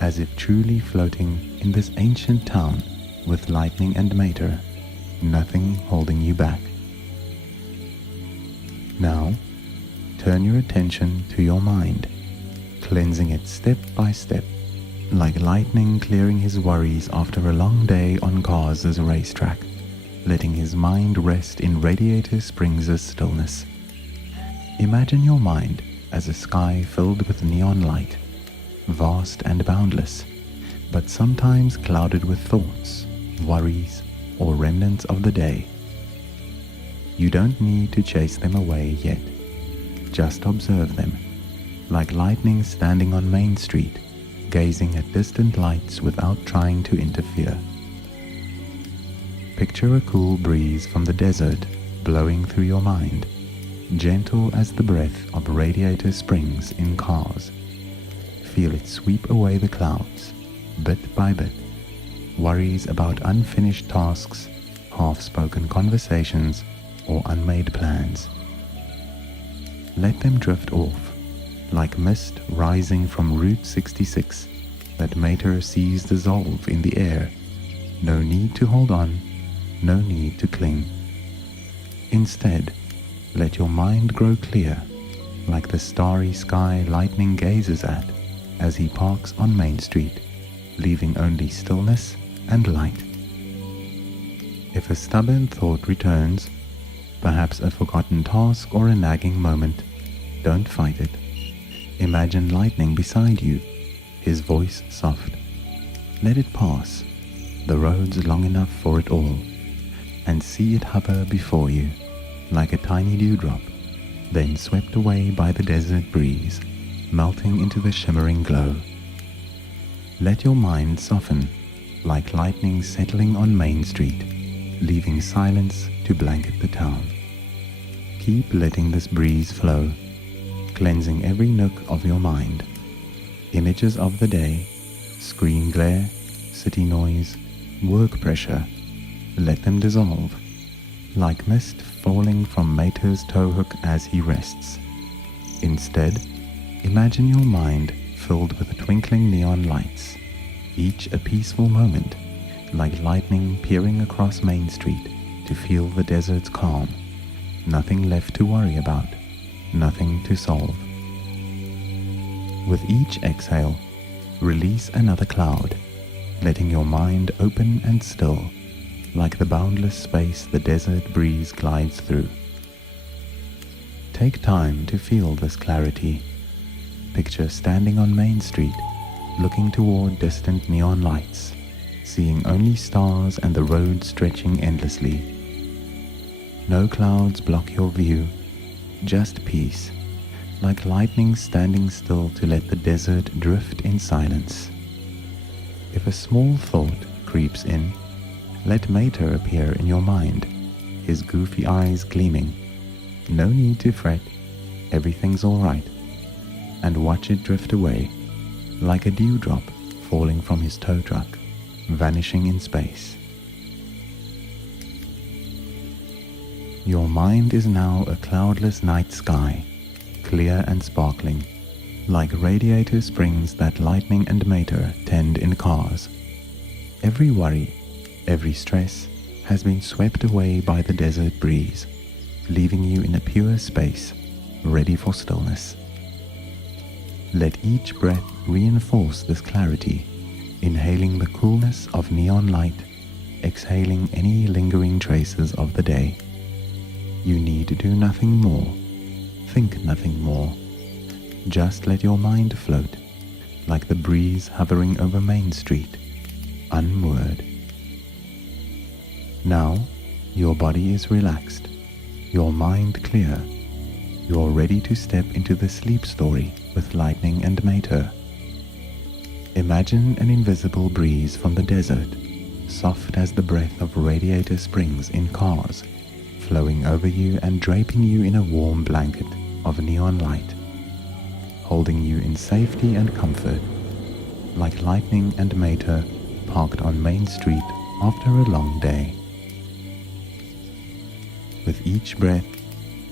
as if truly floating in this ancient town with lightning and Mater, nothing holding you back. Now, turn your attention to your mind, cleansing it step by step, like lightning clearing his worries after a long day on Kars's racetrack, letting his mind rest in Radiator Springs' stillness. Imagine your mind as a sky filled with neon light, vast and boundless, but sometimes clouded with thoughts, worries, or remnants of the day. You don't need to chase them away yet. Just observe them, like lightning standing on Main Street, gazing at distant lights without trying to interfere. Picture a cool breeze from the desert blowing through your mind, gentle as the breath of Radiator Springs in Kars. Feel it sweep away the clouds, bit by bit, worries about unfinished tasks, half-spoken conversations, or unmade plans. Let them drift off, like mist rising from Route 66 that Mater sees dissolve in the air. No need to hold on, no need to cling. Instead, let your mind grow clear, like the starry sky lightning gazes at as he parks on Main Street, leaving only stillness and light. If a stubborn thought returns, perhaps a forgotten task or a nagging moment, don't fight it. Imagine lightning beside you, his voice soft. Let it pass, the roads long enough for it all, and see it hover before you like a tiny dewdrop, then swept away by the desert breeze, melting into the shimmering glow. Let your mind soften, like lightning settling on Main Street, leaving silence to blanket the town. Keep letting this breeze flow, cleansing every nook of your mind. Images of the day, screen glare, city noise, work pressure, let them dissolve, like mist falling from Mater's towhook as he rests. Instead, imagine your mind filled with twinkling neon lights, each a peaceful moment, like lightning peering across Main Street to feel the desert's calm. Nothing left to worry about, nothing to solve. With each exhale, release another cloud, letting your mind open and still, like the boundless space the desert breeze glides through. Take time to feel this clarity. Picture standing on Main Street, looking toward distant neon lights, seeing only stars and the road stretching endlessly. No clouds block your view, just peace, like lightning standing still to let the desert drift in silence. If a small thought creeps in, let Mater appear in your mind, his goofy eyes gleaming. No need to fret, everything's all right, and watch it drift away, like a dewdrop falling from his tow truck, vanishing in space. Your mind is now a cloudless night sky, clear and sparkling, like radiator springs that Lightning and Mater tend in cars. Every worry, every stress has been swept away by the desert breeze, leaving you in a pure space, ready for stillness. Let each breath reinforce this clarity, inhaling the coolness of neon light, exhaling any lingering traces of the day. You need do nothing more, think nothing more. Just let your mind float, like the breeze hovering over Main Street, unmoored. Now, your body is relaxed, your mind clear. You're ready to step into the sleep story with Lightning and Mater. Imagine an invisible breeze from the desert, soft as the breath of radiator springs in cars, flowing over you and draping you in a warm blanket of neon light, holding you in safety and comfort, like Lightning and Mater parked on Main Street after a long day. With each breath,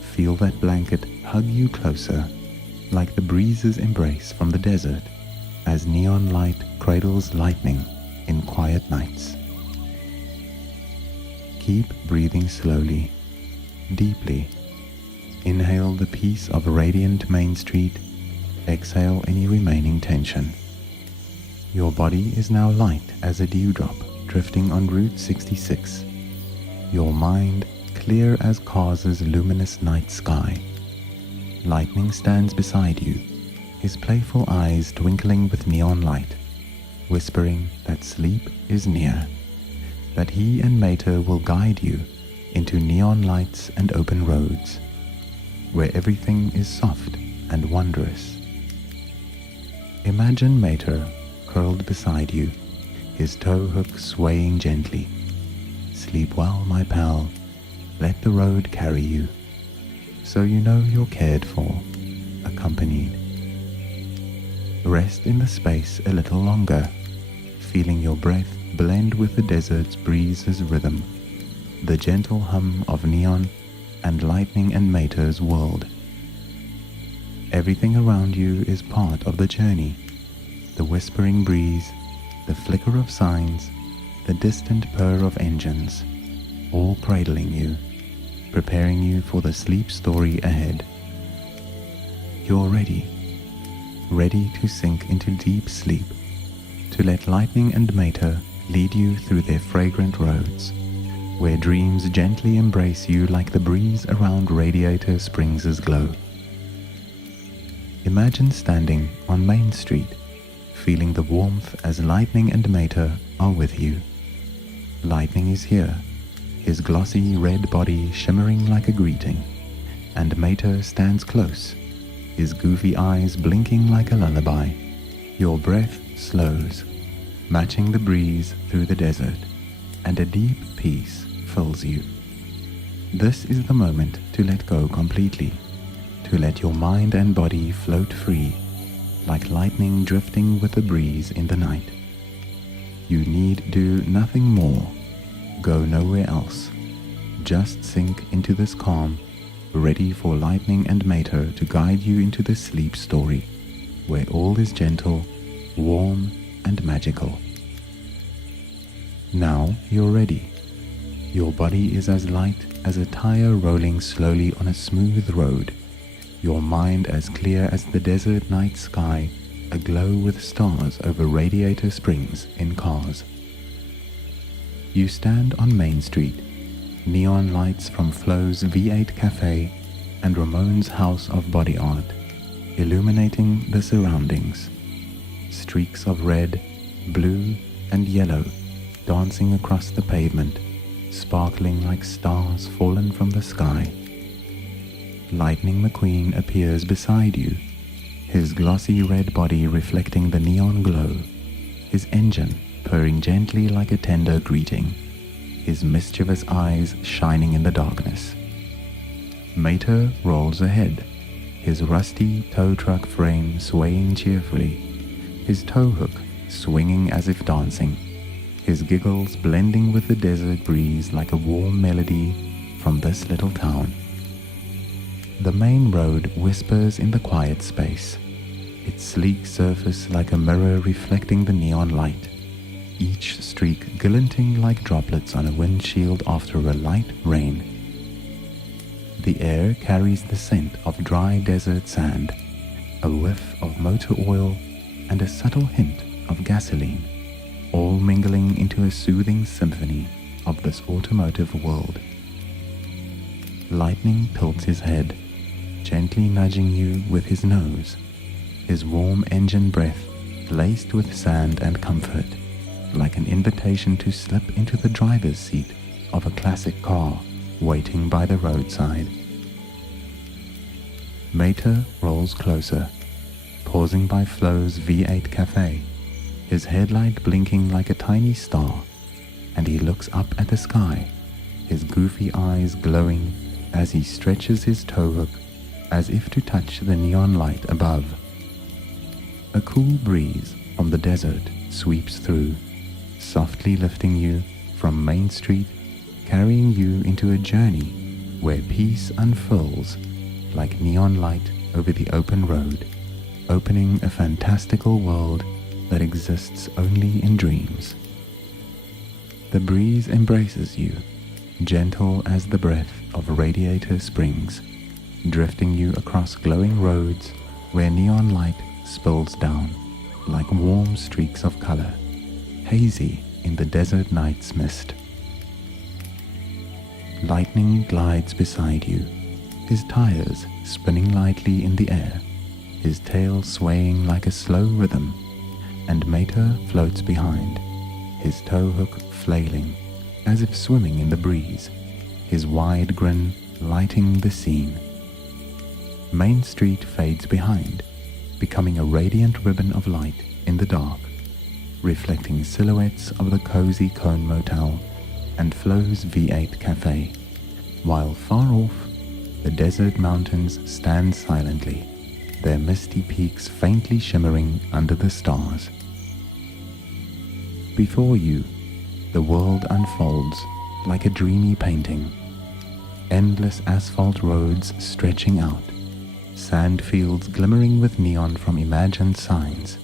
feel that blanket hug you closer, like the breeze's embrace from the desert, as neon light cradles Lightning in quiet nights. Keep breathing slowly, deeply. Inhale the peace of radiant Main Street, exhale any remaining tension. Your body is now light as a dewdrop drifting on Route 66. Your mind clear as Kars's luminous night sky. Lightning stands beside you, his playful eyes twinkling with neon light, whispering that sleep is near, that he and Mater will guide you into neon lights and open roads, where everything is soft and wondrous. Imagine Mater curled beside you, his tow hook swaying gently. Sleep well, my pal, let the road carry you, so you know you're cared for, accompanied. Rest in the space a little longer, feeling your breath blend with the desert's breeze's rhythm, the gentle hum of neon and Lightning and Mater's world. Everything around you is part of the journey, the whispering breeze, the flicker of signs, the distant purr of engines, all cradling you, preparing you for the sleep story ahead. You're ready to sink into deep sleep, to let Lightning and Mater lead you through their fragrant roads, where dreams gently embrace you like the breeze around Radiator Springs' glow. Imagine standing on Main Street, feeling the warmth as Lightning and Mater are with you. Lightning is here, his glossy red body shimmering like a greeting, and Mater stands close, his goofy eyes blinking like a lullaby. Your breath slows, matching the breeze through the desert, and a deep peace fills you. This is the moment to let go completely, to let your mind and body float free, like lightning drifting with the breeze in the night. You need do nothing more, go nowhere else. Just sink into this calm, ready for Lightning and Mater to guide you into the sleep story, where all is gentle, warm, and magical. Now you're ready. Your body is as light as a tire rolling slowly on a smooth road, your mind as clear as the desert night sky, aglow with stars over Radiator Springs in cars. You stand on Main Street, neon lights from Flo's V8 Cafe and Ramon's House of Body Art, illuminating the surroundings. Streaks of red, blue, and yellow dancing across the pavement, sparkling like stars fallen from the sky. Lightning McQueen appears beside you, his glossy red body reflecting the neon glow, his engine purring gently like a tender greeting, his mischievous eyes shining in the darkness. Mater rolls ahead, his rusty tow truck frame swaying cheerfully, his tow hook swinging as if dancing, his giggles blending with the desert breeze like a warm melody from this little town. The main road whispers in the quiet space, its sleek surface like a mirror reflecting the neon light, each streak glinting like droplets on a windshield after a light rain. The air carries the scent of dry desert sand, a whiff of motor oil, and a subtle hint of gasoline, all mingling into a soothing symphony of this automotive world. Lightning tilts his head, gently nudging you with his nose, his warm engine breath laced with sand and comfort, like an invitation to slip into the driver's seat of a classic car waiting by the roadside. Mater rolls closer, pausing by Flo's V8 Cafe, his headlight blinking like a tiny star, and he looks up at the sky, his goofy eyes glowing as he stretches his tow hook as if to touch the neon light above. A cool breeze from the desert sweeps through, softly lifting you from Main Street, carrying you into a journey where peace unfurls like neon light over the open road, opening a fantastical world that exists only in dreams. The breeze embraces you, gentle as the breath of Radiator Springs, drifting you across glowing roads where neon light spills down like warm streaks of color, hazy in the desert night's mist. Lightning glides beside you, his tires spinning lightly in the air, his tail swaying like a slow rhythm, and Mater floats behind, his tow hook flailing as if swimming in the breeze, his wide grin lighting the scene. Main Street fades behind, becoming a radiant ribbon of light in the dark, reflecting silhouettes of the cozy Cone Motel and Flo's V8 Cafe, while far off, the desert mountains stand silently, their misty peaks faintly shimmering under the stars. Before you, the world unfolds like a dreamy painting, endless asphalt roads stretching out, sand fields glimmering with neon from imagined signs,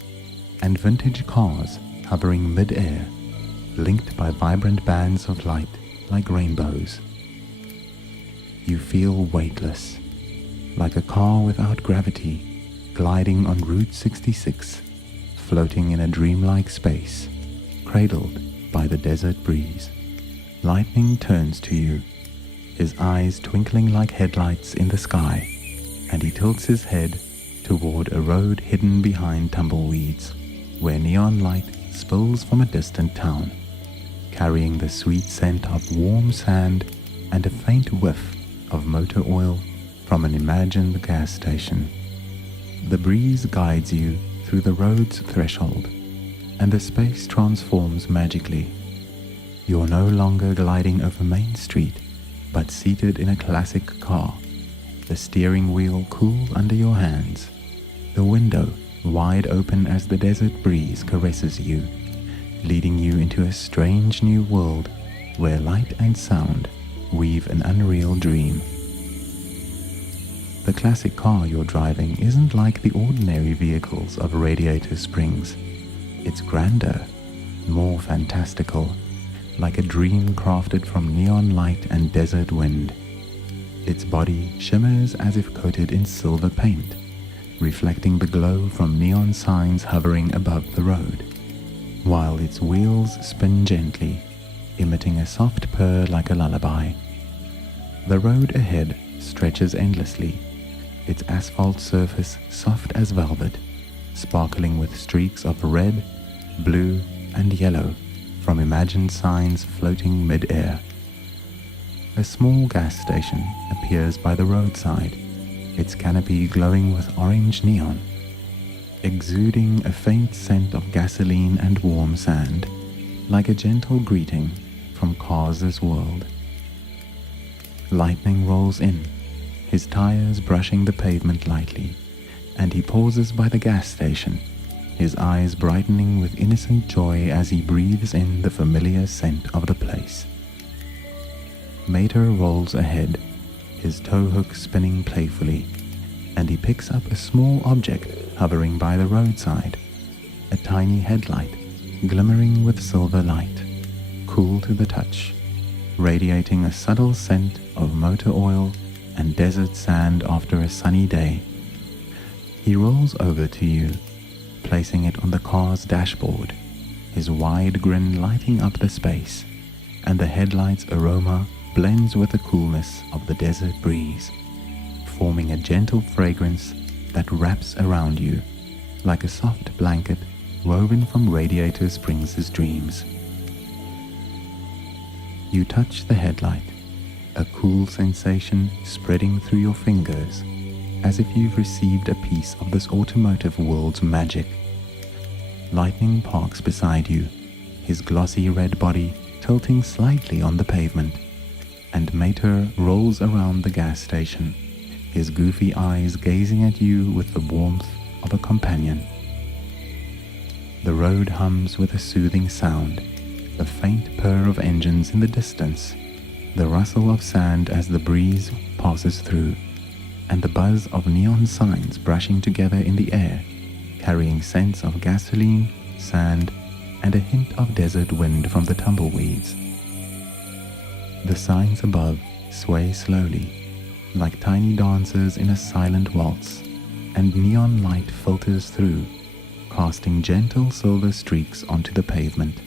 and vintage cars hovering mid-air, linked by vibrant bands of light like rainbows. You feel weightless, like a car without gravity, gliding on Route 66, floating in a dreamlike space, cradled by the desert breeze. Lightning turns to you, his eyes twinkling like headlights in the sky, and he tilts his head toward a road hidden behind tumbleweeds, where neon light spills from a distant town, carrying the sweet scent of warm sand and a faint whiff of motor oil from an imagined gas station. The breeze guides you through the road's threshold, and the space transforms magically. You're no longer gliding over Main Street, but seated in a classic car, the steering wheel cool under your hands, the window wide open as the desert breeze caresses you, leading you into a strange new world where light and sound weave an unreal dream. The classic car you're driving isn't like the ordinary vehicles of Radiator Springs. It's grander, more fantastical, like a dream crafted from neon light and desert wind. Its body shimmers as if coated in silver paint, reflecting the glow from neon signs hovering above the road, while its wheels spin gently, emitting a soft purr like a lullaby. The road ahead stretches endlessly, its asphalt surface soft as velvet, sparkling with streaks of red, blue, and yellow from imagined signs floating mid-air. A small gas station appears by the roadside, its canopy glowing with orange neon, exuding a faint scent of gasoline and warm sand, like a gentle greeting from Cars' world. Lightning rolls in, his tires brushing the pavement lightly, and he pauses by the gas station, his eyes brightening with innocent joy as he breathes in the familiar scent of the place. Mater rolls ahead, his tow hook spinning playfully, and he picks up a small object hovering by the roadside, a tiny headlight glimmering with silver light, cool to the touch, radiating a subtle scent of motor oil and desert sand after a sunny day. He rolls over to you, placing it on the car's dashboard, his wide grin lighting up the space, and the headlight's aroma blends with the coolness of the desert breeze, forming a gentle fragrance that wraps around you like a soft blanket woven from Radiator Springs' dreams. You touch the headlight, a cool sensation spreading through your fingers, as if you've received a piece of this automotive world's magic. Lightning parks beside you, his glossy red body tilting slightly on the pavement, and Mater rolls around the gas station, his goofy eyes gazing at you with the warmth of a companion. The road hums with a soothing sound, the faint purr of engines in the distance, the rustle of sand as the breeze passes through, and the buzz of neon signs brushing together in the air, carrying scents of gasoline, sand, and a hint of desert wind from the tumbleweeds. The signs above sway slowly, like tiny dancers in a silent waltz, and neon light filters through, casting gentle silver streaks onto the pavement.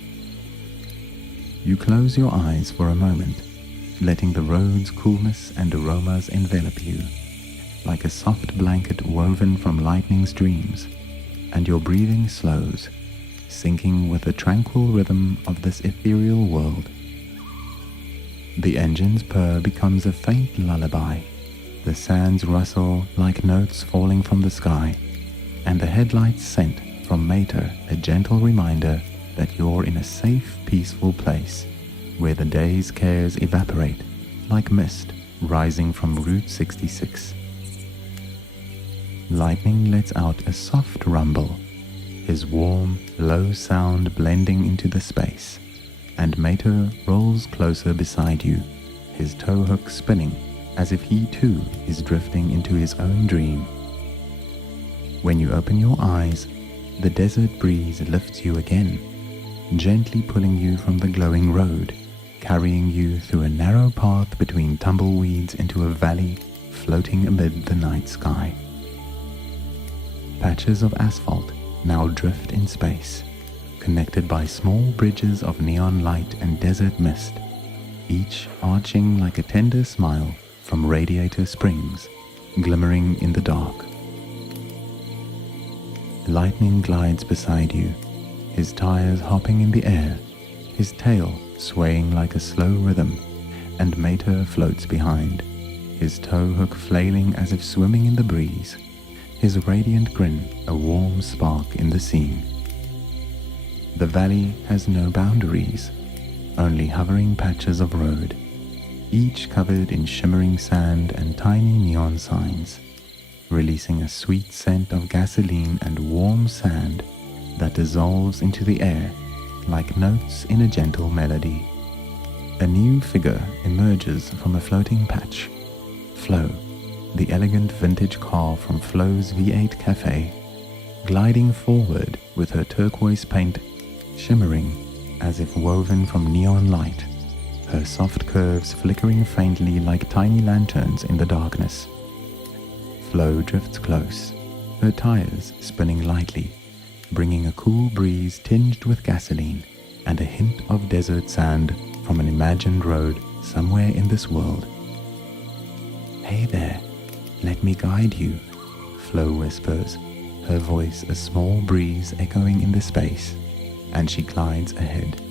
You close your eyes for a moment, letting the road's coolness and aromas envelop you, like a soft blanket woven from lightning's dreams, and your breathing slows, syncing with the tranquil rhythm of this ethereal world. The engine's purr becomes a faint lullaby, the sands rustle like notes falling from the sky, and the headlights scent from Mater a gentle reminder that you're in a safe, peaceful place where the day's cares evaporate like mist rising from Route 66. Lightning lets out a soft rumble, his warm, low sound blending into the space, and Mater rolls closer beside you, his tow hook spinning as if he too is drifting into his own dream. When you open your eyes, the desert breeze lifts you again, gently pulling you from the glowing road, carrying you through a narrow path between tumbleweeds into a valley floating amid the night sky. Patches of asphalt now drift in space, connected by small bridges of neon light and desert mist, each arching like a tender smile from Radiator Springs, glimmering in the dark. Lightning glides beside you, his tires hopping in the air, his tail swaying like a slow rhythm, and Mater floats behind, his tow hook flailing as if swimming in the breeze, his radiant grin a warm spark in the scene. The valley has no boundaries, only hovering patches of road, each covered in shimmering sand and tiny neon signs, releasing a sweet scent of gasoline and warm sand that dissolves into the air like notes in a gentle melody. A new figure emerges from a floating patch. Flo, the elegant vintage car from Flo's V8 Cafe, gliding forward with her turquoise paint shimmering as if woven from neon light, her soft curves flickering faintly like tiny lanterns in the darkness. Flo drifts close, her tires spinning lightly, bringing a cool breeze tinged with gasoline and a hint of desert sand from an imagined road somewhere in this world. "Hey there, let me guide you," Flo whispers, her voice a small breeze echoing in the space, and she glides ahead,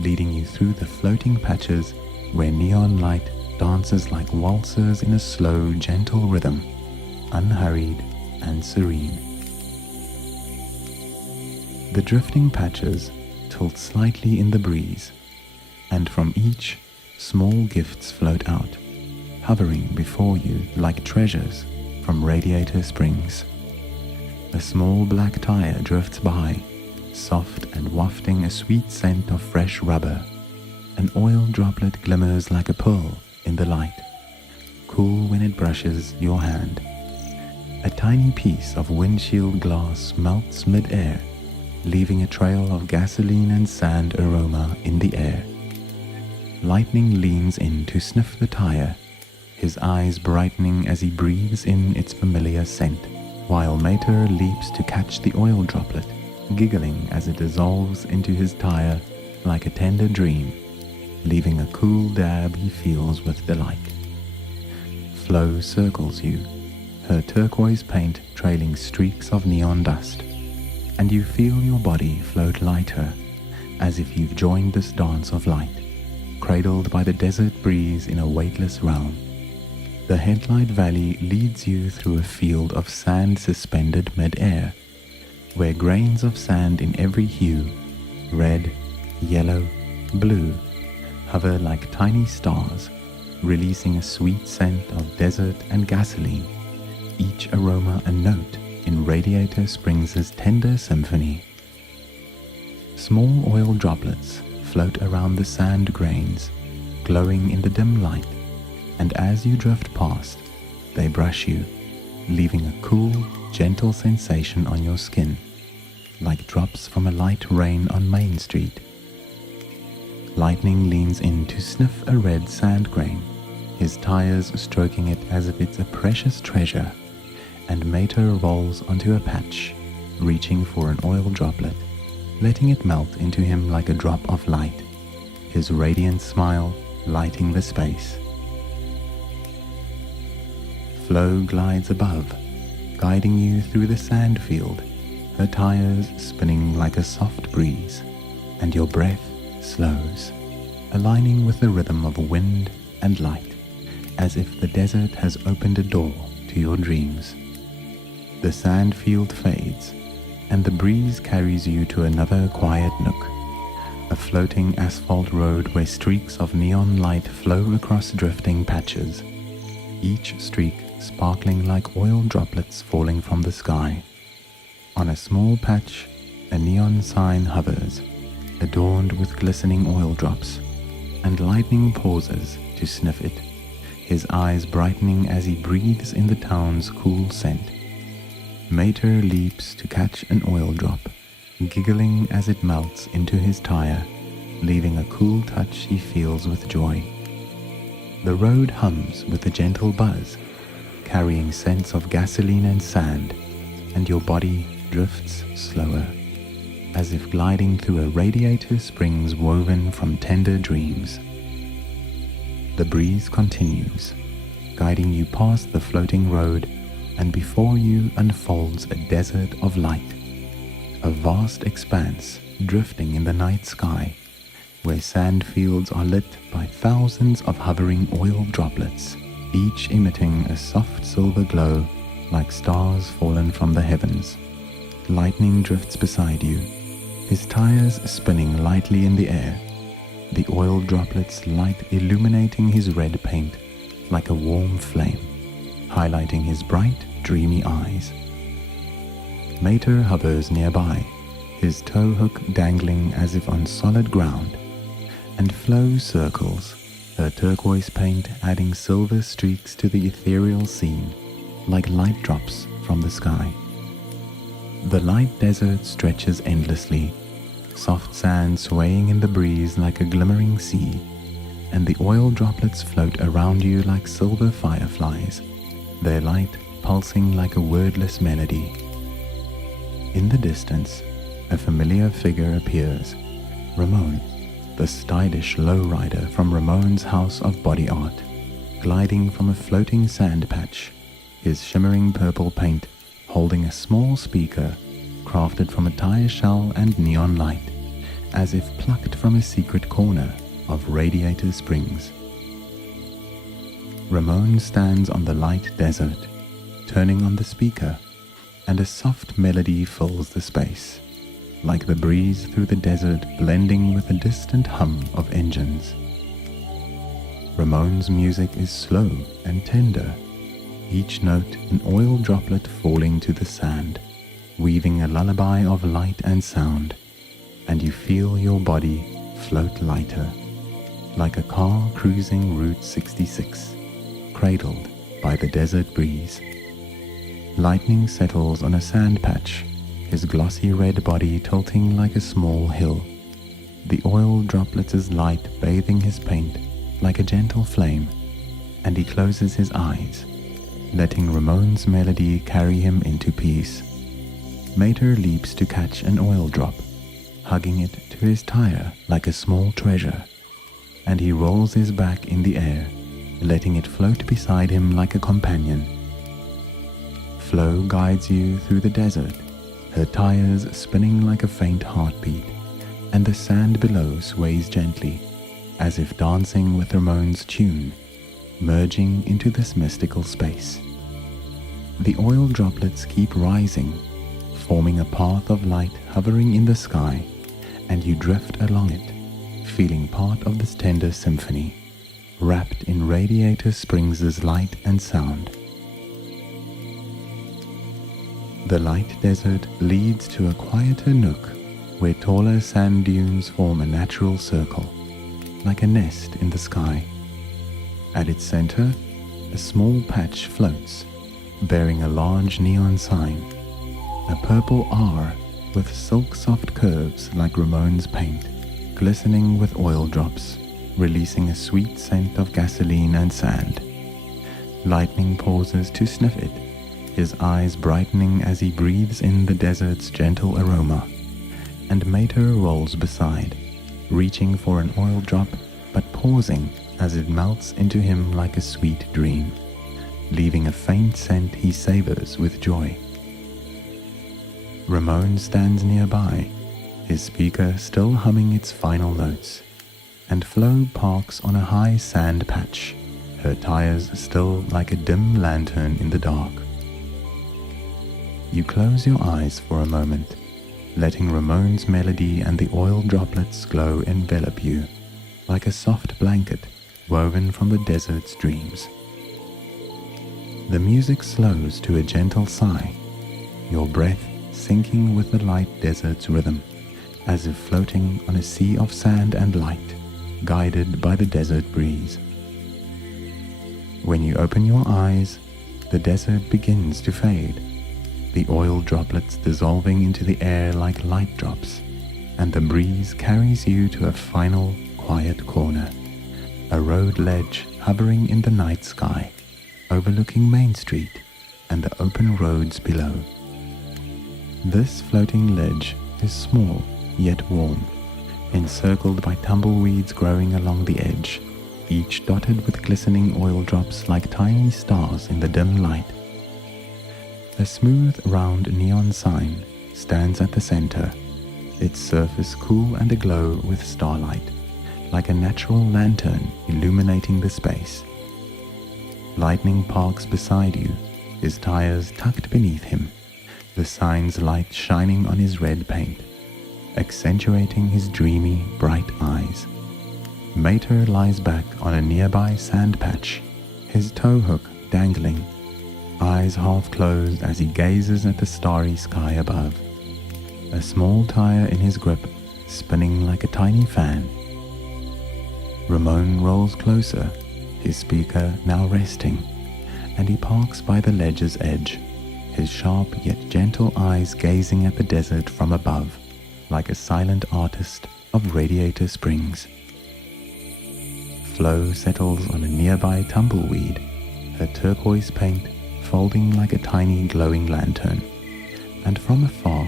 leading you through the floating patches where neon light dances like waltzers in a slow, gentle rhythm, unhurried and serene. The drifting patches tilt slightly in the breeze, and from each, small gifts float out, hovering before you like treasures from Radiator Springs. A small black tire drifts by, soft and wafting a sweet scent of fresh rubber. An oil droplet glimmers like a pearl in the light, cool when it brushes your hand. A tiny piece of windshield glass melts mid-air, leaving a trail of gasoline and sand aroma in the air. Lightning leans in to sniff the tire, his eyes brightening as he breathes in its familiar scent, while Mater leaps to catch the oil droplet, giggling as it dissolves into his tire like a tender dream, leaving a cool dab he feels with delight. Flo circles you, her turquoise paint trailing streaks of neon dust, and you feel your body float lighter, as if you've joined this dance of light, cradled by the desert breeze in a weightless realm. The headlight valley leads you through a field of sand suspended mid-air, where grains of sand in every hue, red, yellow, blue, hover like tiny stars, releasing a sweet scent of desert and gasoline, each aroma a note in Radiator Springs' tender symphony. Small oil droplets float around the sand grains, glowing in the dim light, and as you drift past, they brush you, leaving a cool, gentle sensation on your skin, like drops from a light rain on Main Street. Lightning leans in to sniff a red sand grain, his tires stroking it as if it's a precious treasure, and Mater rolls onto a patch, reaching for an oil droplet, letting it melt into him like a drop of light, his radiant smile lighting the space. Flo glides above, guiding you through the sand field, her tires spinning like a soft breeze, and your breath slows, aligning with the rhythm of wind and light, as if the desert has opened a door to your dreams. The sand field fades, and the breeze carries you to another quiet nook, a floating asphalt road where streaks of neon light flow across drifting patches, each streak sparkling like oil droplets falling from the sky. On a small patch, a neon sign hovers, adorned with glistening oil drops, and Lightning pauses to sniff it, his eyes brightening as he breathes in the town's cool scent. Mater leaps to catch an oil drop, giggling as it melts into his tire, leaving a cool touch he feels with joy. The road hums with a gentle buzz, carrying scents of gasoline and sand, and your body drifts slower, as if gliding through a Radiator Springs woven from tender dreams. The breeze continues, guiding you past the floating road, and before you unfolds a desert of light, a vast expanse drifting in the night sky, where sand fields are lit by thousands of hovering oil droplets, each emitting a soft silver glow like stars fallen from the heavens. Lightning drifts beside you, his tires spinning lightly in the air, the oil droplets' light illuminating his red paint like a warm flame, highlighting his bright, dreamy eyes. Mater hovers nearby, his tow hook dangling as if on solid ground, and Flo circles, her turquoise paint adding silver streaks to the ethereal scene, like light drops from the sky. The light desert stretches endlessly, soft sand swaying in the breeze like a glimmering sea, and the oil droplets float around you like silver fireflies, their light pulsing like a wordless melody. In the distance, a familiar figure appears, Ramon, the stylish lowrider from Ramon's house of body art, gliding from a floating sand patch, his shimmering purple paint holding a small speaker crafted from a tire shell and neon light, as if plucked from a secret corner of Radiator Springs. Ramon stands on the light desert, turning on the speaker, and a soft melody fills the space, like the breeze through the desert blending with a distant hum of engines. Ramon's music is slow and tender, each note an oil droplet falling to the sand, weaving a lullaby of light and sound, and you feel your body float lighter, like a car cruising Route 66, cradled by the desert breeze. Lightning settles on a sand patch, his glossy red body tilting like a small hill, the oil droplets' light bathing his paint like a gentle flame, and he closes his eyes, letting Ramon's melody carry him into peace. Mater leaps to catch an oil drop, hugging it to his tire like a small treasure, and he rolls his back in the air, letting it float beside him like a companion. Flo guides you through the desert, her tires spinning like a faint heartbeat, and the sand below sways gently, as if dancing with Ramon's tune, merging into this mystical space. The oil droplets keep rising, forming a path of light hovering in the sky, and you drift along it, feeling part of this tender symphony, wrapped in Radiator Springs' light and sound. The light desert leads to a quieter nook where taller sand dunes form a natural circle, like a nest in the sky. At its center, a small patch floats, bearing a large neon sign, a purple R with silk-soft curves like Ramon's paint, glistening with oil drops, releasing a sweet scent of gasoline and sand. Lightning pauses to sniff it, his eyes brightening as he breathes in the desert's gentle aroma, and Mater rolls beside, reaching for an oil drop but pausing as it melts into him like a sweet dream, leaving a faint scent he savors with joy. Ramon stands nearby, his speaker still humming its final notes, and Flo parks on a high sand patch, her tires still like a dim lantern in the dark. You close your eyes for a moment, letting Ramon's melody and the oil droplets glow envelop you, like a soft blanket woven from the desert's dreams. The music slows to a gentle sigh, your breath sinking with the light desert's rhythm, as if floating on a sea of sand and light, guided by the desert breeze. When you open your eyes, the desert begins to fade, the oil droplets dissolving into the air like light drops, and the breeze carries you to a final, quiet corner, a road ledge hovering in the night sky, overlooking Main Street and the open roads below. This floating ledge is small yet warm, encircled by tumbleweeds growing along the edge, each dotted with glistening oil drops like tiny stars in the dim light. A smooth, round neon sign stands at the center, its surface cool and aglow with starlight, like a natural lantern illuminating the space. Lightning parks beside you, his tires tucked beneath him, the sign's light shining on his red paint, accentuating his dreamy, bright eyes. Mater lies back on a nearby sand patch, his tow hook dangling, eyes half closed as he gazes at the starry sky above. A small tire in his grip, spinning like a tiny fan. Ramon rolls closer, his speaker now resting, and he parks by the ledge's edge, his sharp yet gentle eyes gazing at the desert from above, like a silent artist of Radiator Springs. Flo settles on a nearby tumbleweed, her turquoise paint folding like a tiny glowing lantern, and from afar,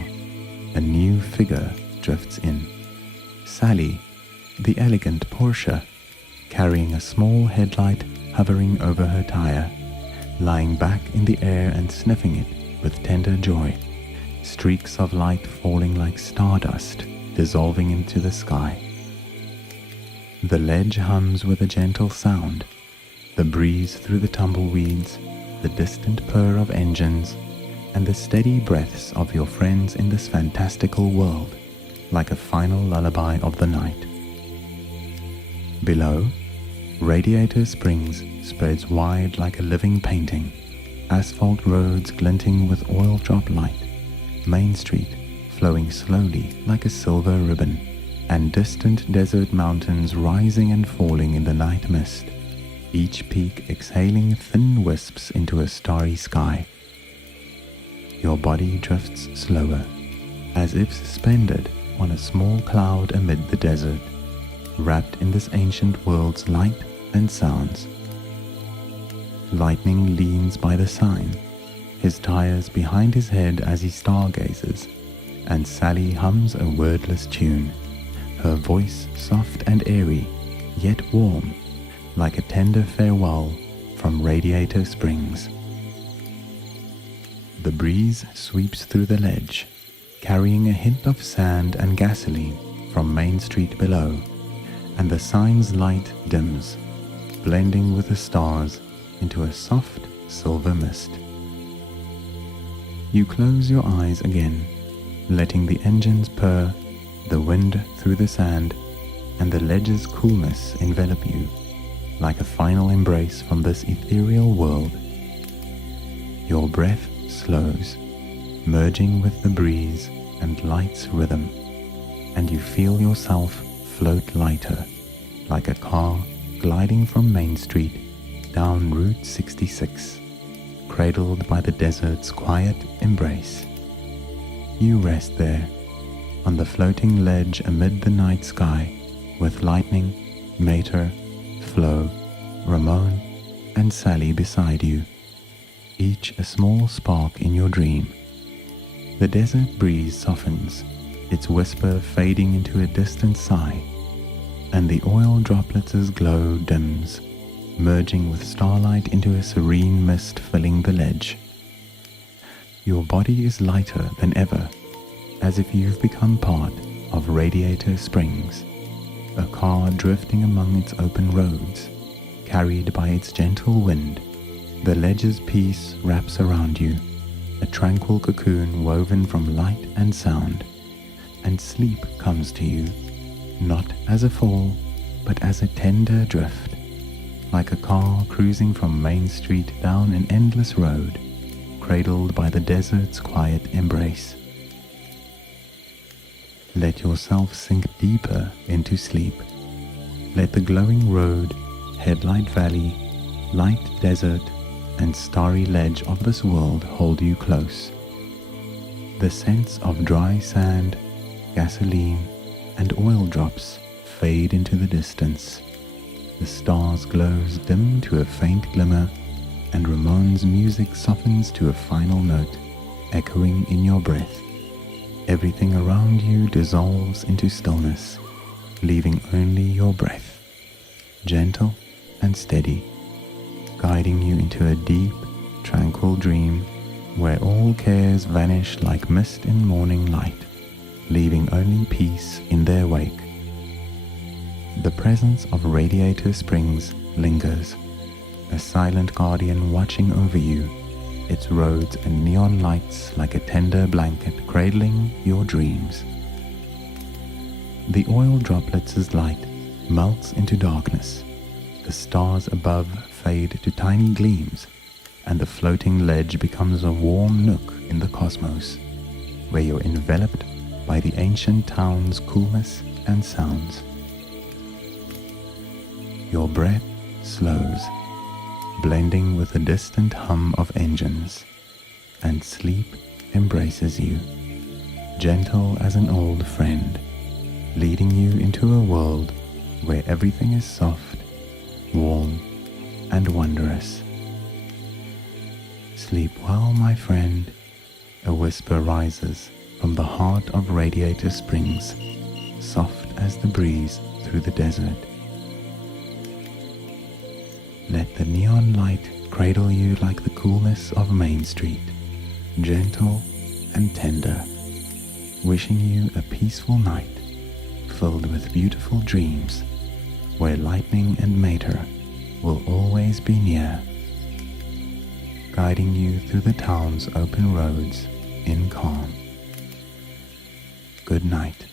a new figure drifts in. Sally, the elegant Porsche, carrying a small headlight hovering over her tire, lying back in the air and sniffing it with tender joy, streaks of light falling like stardust, dissolving into the sky. The ledge hums with a gentle sound, the breeze through the tumbleweeds, the distant purr of engines, and the steady breaths of your friends in this fantastical world, like a final lullaby of the night. Below, Radiator Springs spreads wide like a living painting, asphalt roads glinting with oil drop light, Main Street flowing slowly like a silver ribbon, and distant desert mountains rising and falling in the night mist, each peak exhaling thin wisps into a starry sky. Your body drifts slower, as if suspended on a small cloud amid the desert, wrapped in this ancient world's light and sounds. Lightning leans by the sign, his tires behind his head as he stargazes, and Sally hums a wordless tune, her voice soft and airy, yet warm, like a tender farewell from Radiator Springs. The breeze sweeps through the ledge, carrying a hint of sand and gasoline from Main Street below, and the sign's light dims, blending with the stars into a soft silver mist. You close your eyes again, letting the engines purr, the wind through the sand, and the ledge's coolness envelop you, like a final embrace from this ethereal world. Your breath slows, merging with the breeze and light's rhythm, and you feel yourself float lighter, like a car gliding from Main Street down Route 66, cradled by the desert's quiet embrace. You rest there, on the floating ledge amid the night sky, with Lightning, Mater, Flo, Ramon, and Sally beside you, each a small spark in your dream. The desert breeze softens, its whisper fading into a distant sigh, and the oil droplets' glow dims, merging with starlight into a serene mist filling the ledge. Your body is lighter than ever, as if you've become part of Radiator Springs, a car drifting among its open roads, carried by its gentle wind. The ledge's peace wraps around you, a tranquil cocoon woven from light and sound, and sleep comes to you, not as a fall, but as a tender drift, like a car cruising from Main Street down an endless road, cradled by the desert's quiet embrace. Let yourself sink deeper into sleep. Let the glowing road, headlight valley, light desert, and starry ledge of this world hold you close. The scents of dry sand, gasoline, and oil drops fade into the distance. The stars glows dim to a faint glimmer, and Ramon's music softens to a final note, echoing in your breath. Everything around you dissolves into stillness, leaving only your breath, gentle and steady, guiding you into a deep, tranquil dream where all cares vanish like mist in morning light, leaving only peace in their wake. The presence of Radiator Springs lingers, a silent guardian watching over you, its roads and neon lights like a tender blanket cradling your dreams. The oil droplets' light melts into darkness, the stars above fade to tiny gleams, and the floating ledge becomes a warm nook in the cosmos, where you're enveloped by the ancient town's coolness and sounds. Your breath slows, blending with the distant hum of engines, and sleep embraces you, gentle as an old friend, leading you into a world where everything is soft, warm, and wondrous. Sleep well, my friend, a whisper rises from the heart of Radiator Springs, soft as the breeze through the desert. Let the neon light cradle you like the coolness of Main Street, gentle and tender, wishing you a peaceful night filled with beautiful dreams, where lightning and mater will always be near, guiding you through the town's open roads in calm. Good night.